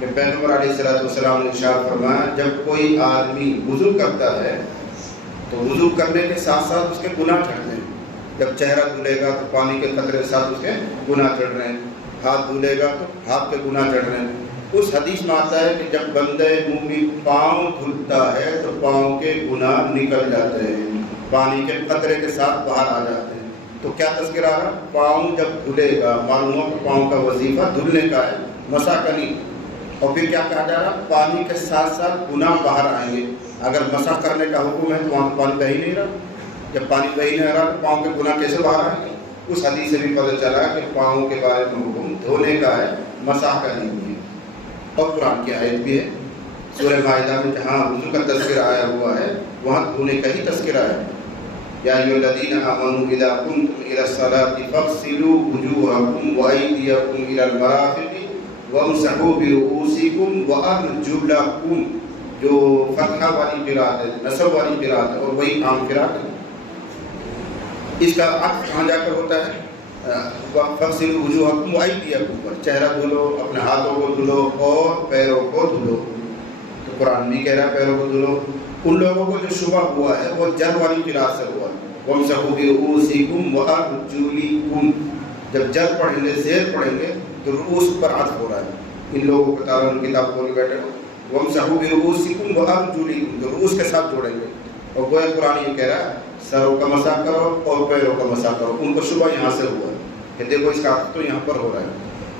کہ پیغمبر علیہ السلام نے ارشاد فرمایا جب کوئی آدمی وضو کرتا ہے تو وضو کرنے کے ساتھ ساتھ اس کے گناہ چڑھتے ہیں۔ جب چہرہ دھلے گا تو پانی کے قطرے کے ساتھ اس کے گناہ چڑھ رہے ہیں، ہاتھ دھلے گا تو ہاتھ کے گناہ چڑھ رہے ہیں۔ اس حدیث میں آتا ہے کہ جب بندے مومن پاؤں دھلتا ہے تو پاؤں کے گناہ نکل جاتے ہیں، پانی کے قطرے کے ساتھ باہر آ جاتے ہیں۔ تو کیا تذکرہ آ رہا؟ پاؤں جب دھلے گا، معلوم ہو کہ پاؤں کا وظیفہ دھلنے کا ہے، مسح کا نہیں۔ اور پھر کیا کہا جا رہا؟ پانی کے ساتھ ساتھ گناہ باہر آئیں گے۔ اگر مسح کرنے کا حکم ہے تو وہاں پانی بہہ ہی نہیں رہا، جب پانی بہہ نہیں رہا تو پاؤں کے گناہ کیسے باہر آئیں گے؟ اس حدیث سے بھی پتہ چلا کہ پاؤں کے بارے میں حکم دھونے کا ہے، مسح کا نہیں ہے۔ اور قرآن کی آیت بھی ہے سورہ مائدہ میں جہاں وضو کا تذکرہ آیا ہوا ہے وہاں دھونے کا ہی تذکرہ ہے۔ یا ایھا الذین آمنوا اذا قمتم الی الصلاۃ فاغسلوا وجوہکم وایدیکم الی المرافق وامسحوا برؤوسکم وارجلکم جو فتحہ والی قرات ہے، نصب والی قرات ہے، اور وہی عام قرات ہے۔ اس کا عطف کہاں جا کر ہوتا ہے؟ فَاغْسِلُوا وُجُوهَكُمْ وَأَيْدِيَكُمْ پر، چہرہ دھلو، اپنے ہاتھوں کو دھلو اور پیروں کو دھلو۔ تو قرآن بھی کہہ رہا ہے پیروں کو دھلو۔ ان لوگوں کو جو شبہ ہوا ہے وہ جر والی قرات سے ہوا ہے، وَامْسَحُوا بِرُؤُوسِكُمْ وَأَرْجُلِكُمْ۔ جب جر پڑھیں گے، زیر پڑھیں گے تو رؤوس پر عطف ہو رہا ہے۔ ان لوگوں کو تعالیٰ نے کتاب کھول کے بیٹھے ہو، وَامْسَحُوا بِرُؤُوسِكُمْ وَأَرْجُلِكُمْ، تو رؤوس کے ساتھ جوڑیں گے، اور گویا قرآن یہ کہہ رہا ہے سروں کا مسح کرو اور پیروں کا مسح کرو۔ ان کو شبہ یہاں سے ہوا ہے کہ دیکھو اس کا عطف تو یہاں پر ہو رہا ہے،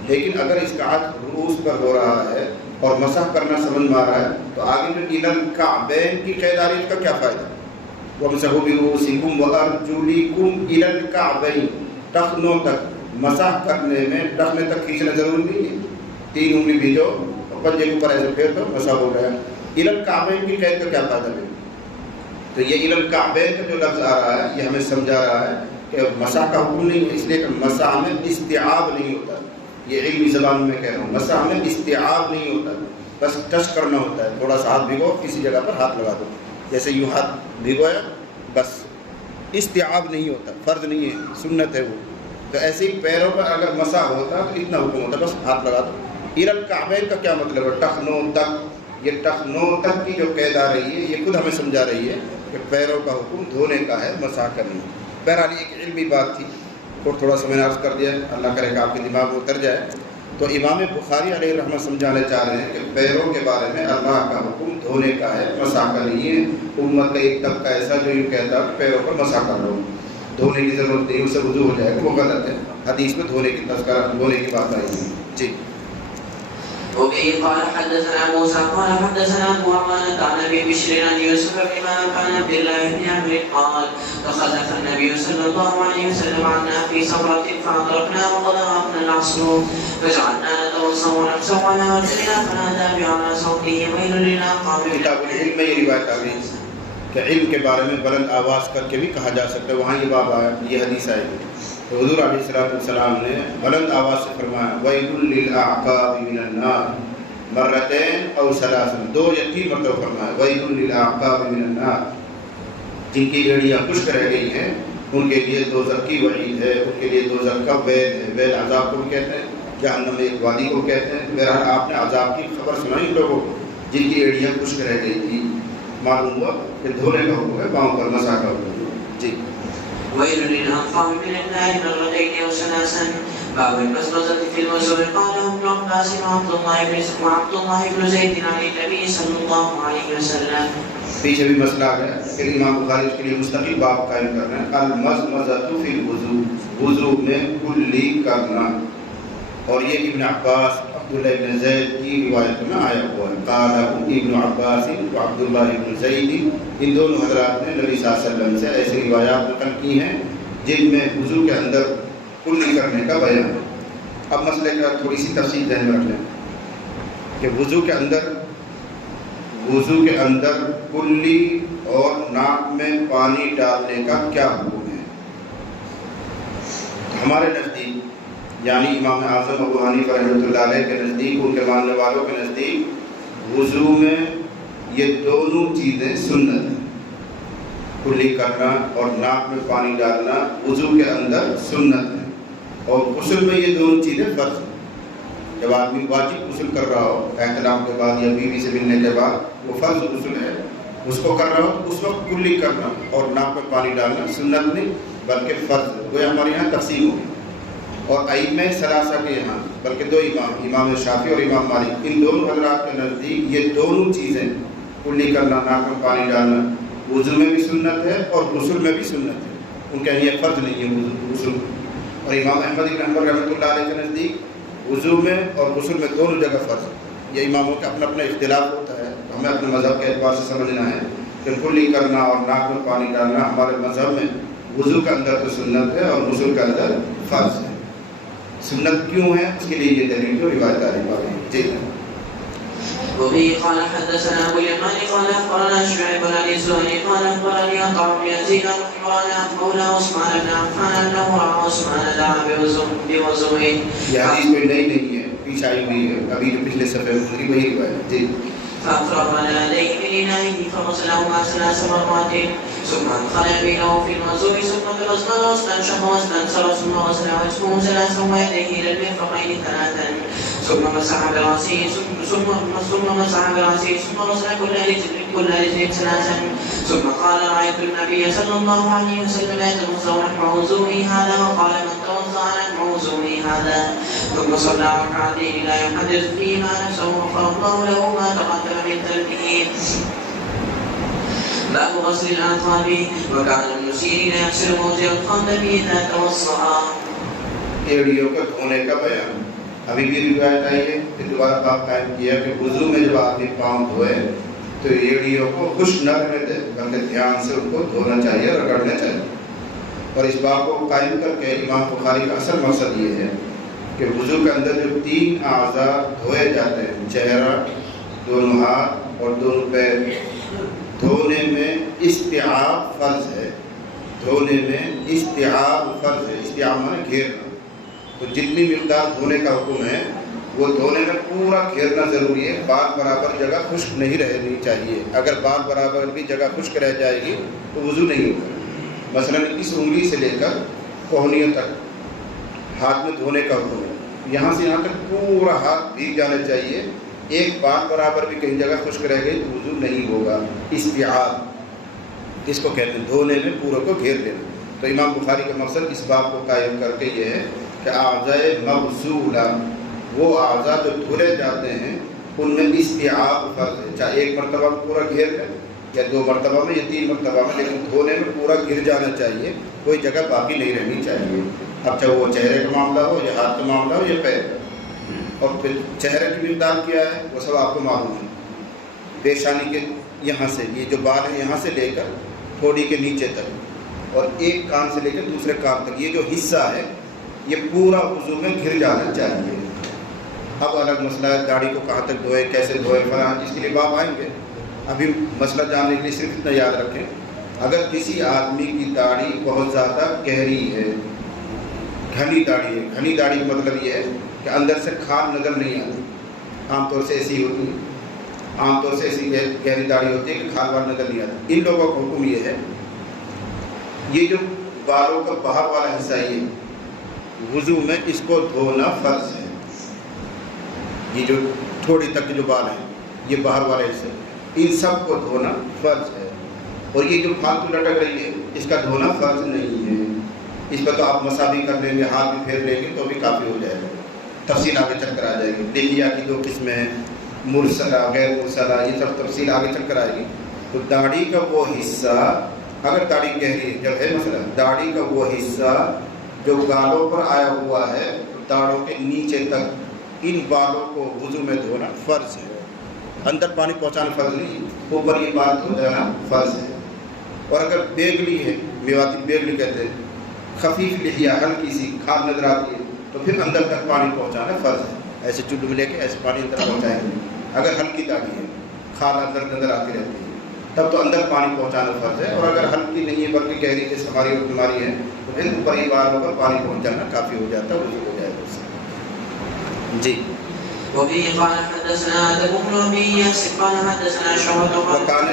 لیکن اگر اس کا عطف رؤوس پر ہو رہا ہے اور مسح کرنا سمجھ میں آ رہا ہے تو آگے جو اِلَى الْكَعْبَيْن کی قید آ رہی ہے، اس کا کیا فائدہ؟ وَامْسَحُوا بِرُؤُوسِكُمْ وَأَرْجُلِكُمْ إِلَى الْكَعْبَيْن، ٹخنوں تک۔ مسح کرنے میں ٹخنے تک کھینچنا ضروری نہیں ہے، 3 انگلی بھیجو اور پنجے کے اوپر ایسے پھیر دو، مسح ہو گیا۔ إِلَى الْكَعْبَيْن کی قید کا کیا فائدہ ہے؟ تو یہ إِلَى الْكَعْبَيْن کا جو لفظ آ رہا ہے یہ ہمیں سمجھا رہا ہے کہ مسح کا حکم نہیں ہے، اس لیے کہ مسح میں استیعاب نہیں ہوتا، یہ علمی زبان میں کہہ رہا ہوں، مسح میں استیعاب نہیں ہوتا، بس ٹچ کرنا ہوتا ہے، تھوڑا سا ہاتھ بھگو، کسی جگہ پر ہاتھ لگا دو، جیسے یوں ہاتھ بھگویا بس، استیعاب نہیں ہوتا، فرض نہیں ہے، سنت ہے وہ۔ تو ایسے ہی پیروں پر اگر مسح ہوتا تو اتنا حکم ہوتا، بس ہاتھ لگا دو۔ إِلَى الْكَعْبَيْن کا کیا مطلب ہے؟ ٹخنوں تک۔ یہ ٹخنوں تک کی جو قید آ رہی ہے یہ خود ہمیں سمجھا رہی ہے کہ پیروں کا حکم دھونے کا ہے، مسح کرنی۔ بہرحال ایک علمی بات تھی اور تھوڑا سا میں نے عرض کر دیا، اللہ کرے کہ آپ کے دماغ میں اتر جائے۔ تو امام بخاری علیہ رحمۃ سمجھانے چاہ رہے ہیں کہ پیروں کے بارے میں اللہ کا حکم دھونے کا ہے، مسح کا نہیں ہے۔ امت کا ایک طبقہ ایسا جو یوں کہتا ہے پیروں پر مسح کر لو، دھونے کی ضرورت نہیں، اس سے وضو ہو جائے گا، وہ غلط ہے۔ حدیث میں دھونے کی تذکرہ، دھونے کی بات آئی ہے۔ جی وبه قال حدثنا موسى قال حدثنا ابو عوانة عن ابي بشر عن يوسف بن مالك عن عبد الله بن عمرو قال فخلف النبي صلى الله عليه وسلم عنا في صبرة فأدركنا وقضاءنا العصر فجعلنا نتوضأ ونمسح على وجهنا فنادى بأعلى صوته ويل للعقاب کتاب العلم میں یہ روایت آ گئی کہ علم کے بارے میں بلند آواز کر کے بھی کہا جا سکتا ہے، وہاں یہ باب آیا، یہ حدیث آئی ہے۔ تو حضور علیہ السلام نے بلند آواز سے فرمایا وَيْلٌ لِلْأَعْقَابِ مِنَ النَّارِ مرتين أو ثلاث، 2 یا 3 مرتبہ فرمایا وَيْلٌ لِلْأَعْقَابِ مِنَ النَّارِ، جن کی ایڑیاں خشک رہ گئی ہیں ان کے لیے دوزخ کی وعید ہے، ان کے لیے دوزخ کا ویل ہے۔ ویل عذاب کو کہتے ہیں، جہنم میں ایک وادی کو کہتے ہیں۔ بہرحال آپ نے عذاب کی خبر سنائی ان لوگوں کو جن کی ایڑیاں خشک رہ گئی تھی، معلوم ہوا کہ دھونے کا حکم ہے، پاؤں پر مسح کا حکم ہے۔ جی ويل للأعقاب من النار مرتين أو ثلاثا باب البسمة في الوضوء قاله ابن عباس وعبد الله بن زيد عن النبي صلى الله عليه وسلم۔ پیچھے بھی مسئلہ آ گیا، پھر امام بخاری اس کے لیے مستقل باب قائم کر رہے ہیں، المضمضۃ فی الوضوء، وضو میں کلی کرنا۔ اور یہ ابن عباس عبداللہ ابن زید کی روایت میں آیا ہوا ہے، قال ابن عباس و عبداللہ ابن زید، ان دونوں حضرات نے نبی صلی اللہ علیہ وسلم سے ایسی روایات نقل کی ہیں جن میں وضو کے اندر کلی کرنے کا بیان ہے۔ اب مسئلے کا تھوڑی سی تفصیل ذہن میں رکھ لیں کہ وضو کے اندر کلی اور ناک میں پانی ڈالنے کا کیا حکم ہے۔ ہمارے نزدیک یعنی امام اعظم ابو حنیفہ رحمۃ اللہ علیہ کے نزدیک، ان کے ماننے والوں کے نزدیک وضو میں یہ دونوں چیزیں سنت ہیں، کلی کرنا اور ناک میں پانی ڈالنا وضو کے اندر سنت ہے، اور غسل میں یہ دونوں چیزیں فرض ہیں۔ جب آدمی واجب غسل کر رہا ہو احتلام کے بعد یا بیوی سے ملنے کے بعد، وہ فرض غسل ہے، اس کو کر رہا ہو تو اس وقت کلی کرنا اور ناک میں پانی ڈالنا سنت نہیں بلکہ فرض ہے۔ وہ ہمارے یہاں تقسیم ہوگی، اور ائمہ ثلاثہ کے یہاں بلکہ 2 امام، امام شافعی اور امام مالک، ان دونوں حضرات کے نزدیک یہ دونوں چیزیں کلی کرنا، ناک میں پانی ڈالنا وضو میں بھی سنت ہے اور غسل میں بھی سنت ہے، ان کے یہ فرض نہیں ہے غسل۔ اور امام احمد بن حنبل رحمۃ اللہ علیہ کے نزدیک وضو میں اور غسل میں دونوں جگہ فرض ہے۔ یہ اماموں کا اپنا اپنا اختلاف ہوتا ہے، ہمیں اپنے مذہب کے اعتبار سے سمجھنا ہے کہ کلی کرنا اور ناک میں پانی ڈالنا ہمارے مذہب میں وضو کے اندر تو سنت ہے اور غسل کے اندر فرض ہے۔ سنت کیوں ہے اس کے لیے یہ دلیل جو روایت آ رہی ہے۔ جی وبه قال حدثنا ابو اليمان قال اخبرنا شعيب بن ابي زهري قال اخبرني عطاء بن يزيد عن عمران مولى عثمان بن عفان انه راى عثمان دعا بوضوء۔ یہ حدیث کوئی نئی نہیں ہے، پیچھے آئی ہوئی ہے، ابھی جو پچھلے صفحے میں گزری وہی روایت۔ جی فأفرغ على يديه من إنائه فغسلهما 3 مرات ثم أدخل يمينه في الوضوء ثم بالأصغر واستنشق واستنثر ثم غسل وجهه 3 ويديه إلى المرفقين 3 ثم مسح برأسه ثم غسل كل رجل 3 ثم قال رأيت النبي صلى الله عليه وسلم يتوضأ نحو وضوئه هذا وقال من توضأ نحو وضوئه هذا ثم صلى ركعتين لا يحدث فيهما نفسه غفر الله له ما تقدم من ذنبه. باب غسل الأعقاب. وكان ابن سيرين يغسل موضع القدم إذا توضأ. ایڑیوں کا دھونے کا بیان. ابھی بھی روایت آئی ہے کہ دوبارہ باب قائم کیا کہ وضو میں جب آدمی پاؤں دھوئے تو ایڑیوں کو خشک نہ رہنے دے بلکہ دھیان سے ان کو دھونا چاہیے، رگڑنا چاہیے. اور اس باب کو قائم کر کے امام بخاری کا اصل مقصد یہ ہے کہ وضو کے اندر جو 3 اعضاء دھوئے جاتے ہیں، چہرہ، دونوں ہاتھ اور دونوں پیر، دھونے میں استیعاب فرض ہے. دھونے میں استیعاب فرض ہے. استیعاب مانے گھیرنا. تو جتنی مقدار دھونے کا حکم ہے وہ دھونے میں پورا گھیرنا ضروری ہے. بال برابر جگہ خشک نہیں رہنی چاہیے. اگر بال برابر بھی جگہ خشک رہ جائے گی تو وضو نہیں ہوگا. مثلا اس انگلی سے لے کر کوہنیوں تک ہاتھ میں دھونے کا حکم ہے. یہاں سے یہاں تک پورا ہاتھ بھیگ جانا چاہیے. ایک بال برابر بھی کہیں جگہ خشک رہ گئی تو وضو نہیں ہوگا. استیعاب اس کو کہتے ہیں، دھونے میں پورا کو گھیر لینا. تو امام بخاری کا مقصد اس باب کو قائم کر کے یہ ہے کہ اعضاء مغسولہ، وہ اعضاء جو دھلے جاتے ہیں ان میں استیعاب فرض ہے. چاہے ایک مرتبہ میں پورا گھیر لیں یا 2 مرتبہ میں یا 3 مرتبہ میں، لیکن دھونے میں پورا گر جانا چاہیے. کوئی جگہ باقی نہیں رہنی چاہیے. اب چاہے وہ چہرے کا معاملہ ہو یا ہاتھ کا معاملہ ہو یا پیر. اور پھر چہرے کی مقدار کیا ہے وہ سب آپ کو معلوم ہے. پیشانی کے یہاں سے یہ جو بال ہے یہاں سے لے کر تھوڑی کے نیچے تک اور ایک کان سے لے کر دوسرے کان تک یہ جو حصہ ہے یہ پورا وضو میں گھر جانا چاہیے. اب الگ مسئلہ ہے داڑھی کو کہاں تک دھوئے، کیسے دھوئے، فلاں، اس کے لیے باب آئیں گے. ابھی مسئلہ جاننے کے لیے صرف اتنا یاد رکھیں، اگر کسی آدمی کی داڑھی بہت زیادہ گہری ہے، گھنی داڑھی ہے، گھنی داڑھی کا مطلب یہ ہے کہ اندر سے کھال نظر نہیں آتی. عام طور سے ایسی ہوتی ہے، عام طور سے ایسی گہری داڑھی ہوتی ہے کہ کھال وال نظر نہیں آتی. ان لوگوں کا حکم یہ ہے، یہ جو بالوں کا باہر والا حصہ یہ وضو میں اس کو دھونا فرض ہے. یہ جو تھوڑی تک جو بال ہیں یہ باہر والے حصے، ان سب کو دھونا فرض ہے. اور یہ جو فالتو لٹک رہی ہے اس کا دھونا فرض نہیں ہے. اس پر تو آپ مسا بھی کر لیں گے، ہاتھ بھی پھیر لیں گے تو بھی کافی ہو جائے گا. تفصیل آگے چل کر آ جائے گی. لحیہ کی 2 قسمیں ہیں، مرسلہ، غیر مرسلہ، یہ سب تفصیل آگے چل کر آئے گی. تو داڑھی کا وہ حصہ، اگر داڑھی گہری جب ہے مثلا، داڑھی کا وہ حصہ جو گالوں پر آیا ہوا ہے داڑھوں کے نیچے تک، ان بالوں کو وضو میں دھونا فرض ہے. اندر پانی پہنچانا فرض نہیں، اوپر یہ بال دھو دینا فرض ہے. اور اگر بیگلی ہے، میواتی بیگلی کہتے ہیں، خفیف لحیہ، ہلکی سی کھال نظر آتی ہے تو پھر اندر تک پانی پہنچانا فرض ہے. ایسے چلو میں لے کے ایسے پانی اندر پہنچائیں گے. اگر ہلکی داڑھی ہے، کھال اندر نظر آتی رہتی ہے تب تو اندر پانی پہنچانا فرض ہے. اور اگر ہلکی نہیں ہے بلکہ گہری جیسے ہماری اور بیماری ہے تو پھر اوپر ہی بالوں پر پانی پہنچانا کافی ہو جاتا ہے، وضو ہو جائے گا اس سے. جی. وبه قال حدثنا آدم بن أبي إياس قال حدثنا شعبة وكان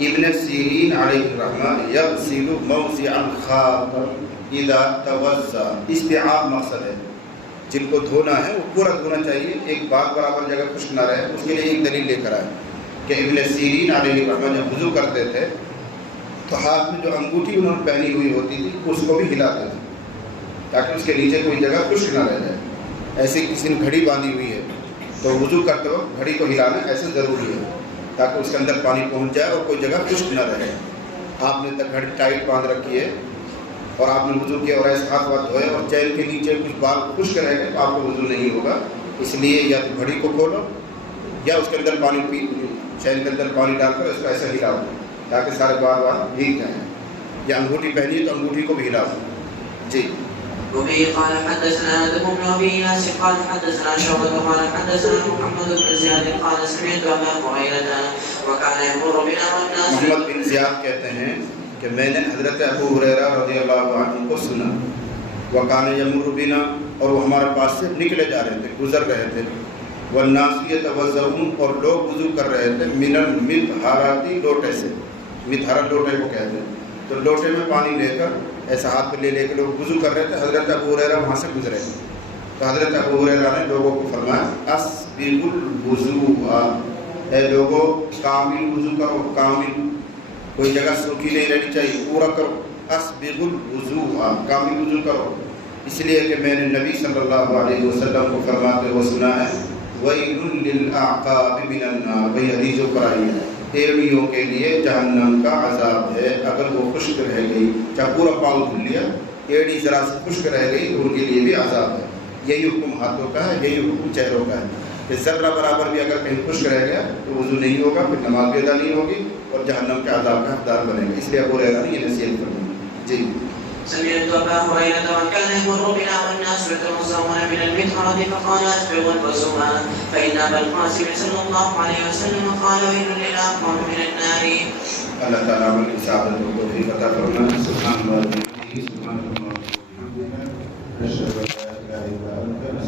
ابن سيرين عليه الرحمة يغسل موضع الخاطر اذا توضأ. استيعاب مقصد ہے، جن کو دھونا ہے وہ پورا دھونا چاہیے، ایک بال برابر جگہ خشک نہ رہے. اس کے لیے ایک دلیل لے کر آئے کہ ابن سیرین علیہ الرحمہ جب وضو کرتے تھے تو ہاتھ میں جو انگوٹھی انہوں نے پہنی ہوئی ہوتی تھی اس کو بھی ہلاتے تھے تاکہ اس کے نیچے کوئی جگہ خشک نہ رہ جائے. ایسی کسی نے گھڑی باندھی ہوئی ہے تو وضو کرتے وقت گھڑی کو ہلانا ایسے ضروری ہے تاکہ اس کے اندر پانی پہنچ جائے اور کوئی جگہ خشک نہ رہے. آپ نے گھڑی ٹائٹ باندھ رکھی ہے اور آپ نے وضو کیا اور ایسے ہاتھ دھوئے اور چین کے نیچے کچھ بال خشک رہ گئے تو آپ کو وضو نہیں ہوگا. اس لیے یا تو گھڑی کو کھولو یا اس کے اندر پانی چین کے اندر پانی ڈال کر اس کو ایسے ہلاؤ تاکہ سارے بال بھیگ جائیں. یا انگوٹھی پہنی ہے تو انگوٹھی کو بھی ہلاؤ. جی. وبه قال حدثنا آدم بن أبي إياس قال حدثنا شعبة قال حدثنا محمد بن زياد قال سمعت أبا هريرة وكان يمر بنا والناس. محمد بن زیاد کہتے ہیں کہ میں نے حضرت ابو ہریرہ رضی اللہ عنہ کو سنا. وكان يمر بنا، اور وہ ہمارے پاس سے نکلے جا رہے تھے، گزر رہے تھے. والناس یتوضؤون اور لوگ وضو کر رہے تھے من المطہراتی لوٹے سے، مطہرہ لوٹے کو کہتے ہیں، تو لوٹے میں پانی لے کر ایسا ہاتھ پہ لے کے لوگ وضو کر رہے تھے. حضرت ابو ہریرہ وہاں سے گزرے تو حضرت ابو ہریرہ نے لوگوں کو فرمایا اسبغوا الوضوء، اے لوگوں کامل وضو کرو، کامل، کوئی جگہ سوکھی نہیں رہنی چاہیے، پورا کرو. اسبغوا الوضوء، کامل وضو کرو، اس لیے کہ میں نے نبی صلی اللہ علیہ وسلم کو فرماتے ہوئے سنا ہے وَيْلٌ لِلْأَعْقَابِ مِنَ النَّارِ، وہی حدیث پر آئی ہے، ایڑیوں کے لیے جہنم کا عذاب ہے. اگر وہ خشک رہ گئی، چاہے پورا پاؤں دھل لیا، ایڑی ذرا سے خشک رہ گئی تو ان کے لیے بھی عذاب ہے. یہی حکم ہاتھوں کا ہے، یہی حکم چہروں کا ہے کہ ذرہ برابر بھی اگر کہیں خشک رہ گیا تو وضو نہیں ہوگا، پھر نماز بھی ادا نہیں ہوگی اور جہنم کے عذاب کا حقدار بنے گا. اس لیے ابو ہریرہ نے یہ نصیحت فرمائی. جی. سمعت أبا هريرة وكان يمر بنا والناس يتوضؤون من المطهرة فقال أسبغوا الوضوء فإن أبا القاسم صلى الله عليه وسلم قال ويل للأعقاب من النار. اللہ تعالیٰ عمل کی سعادت و توفیق عطا فرمائے. سبحان اللہ.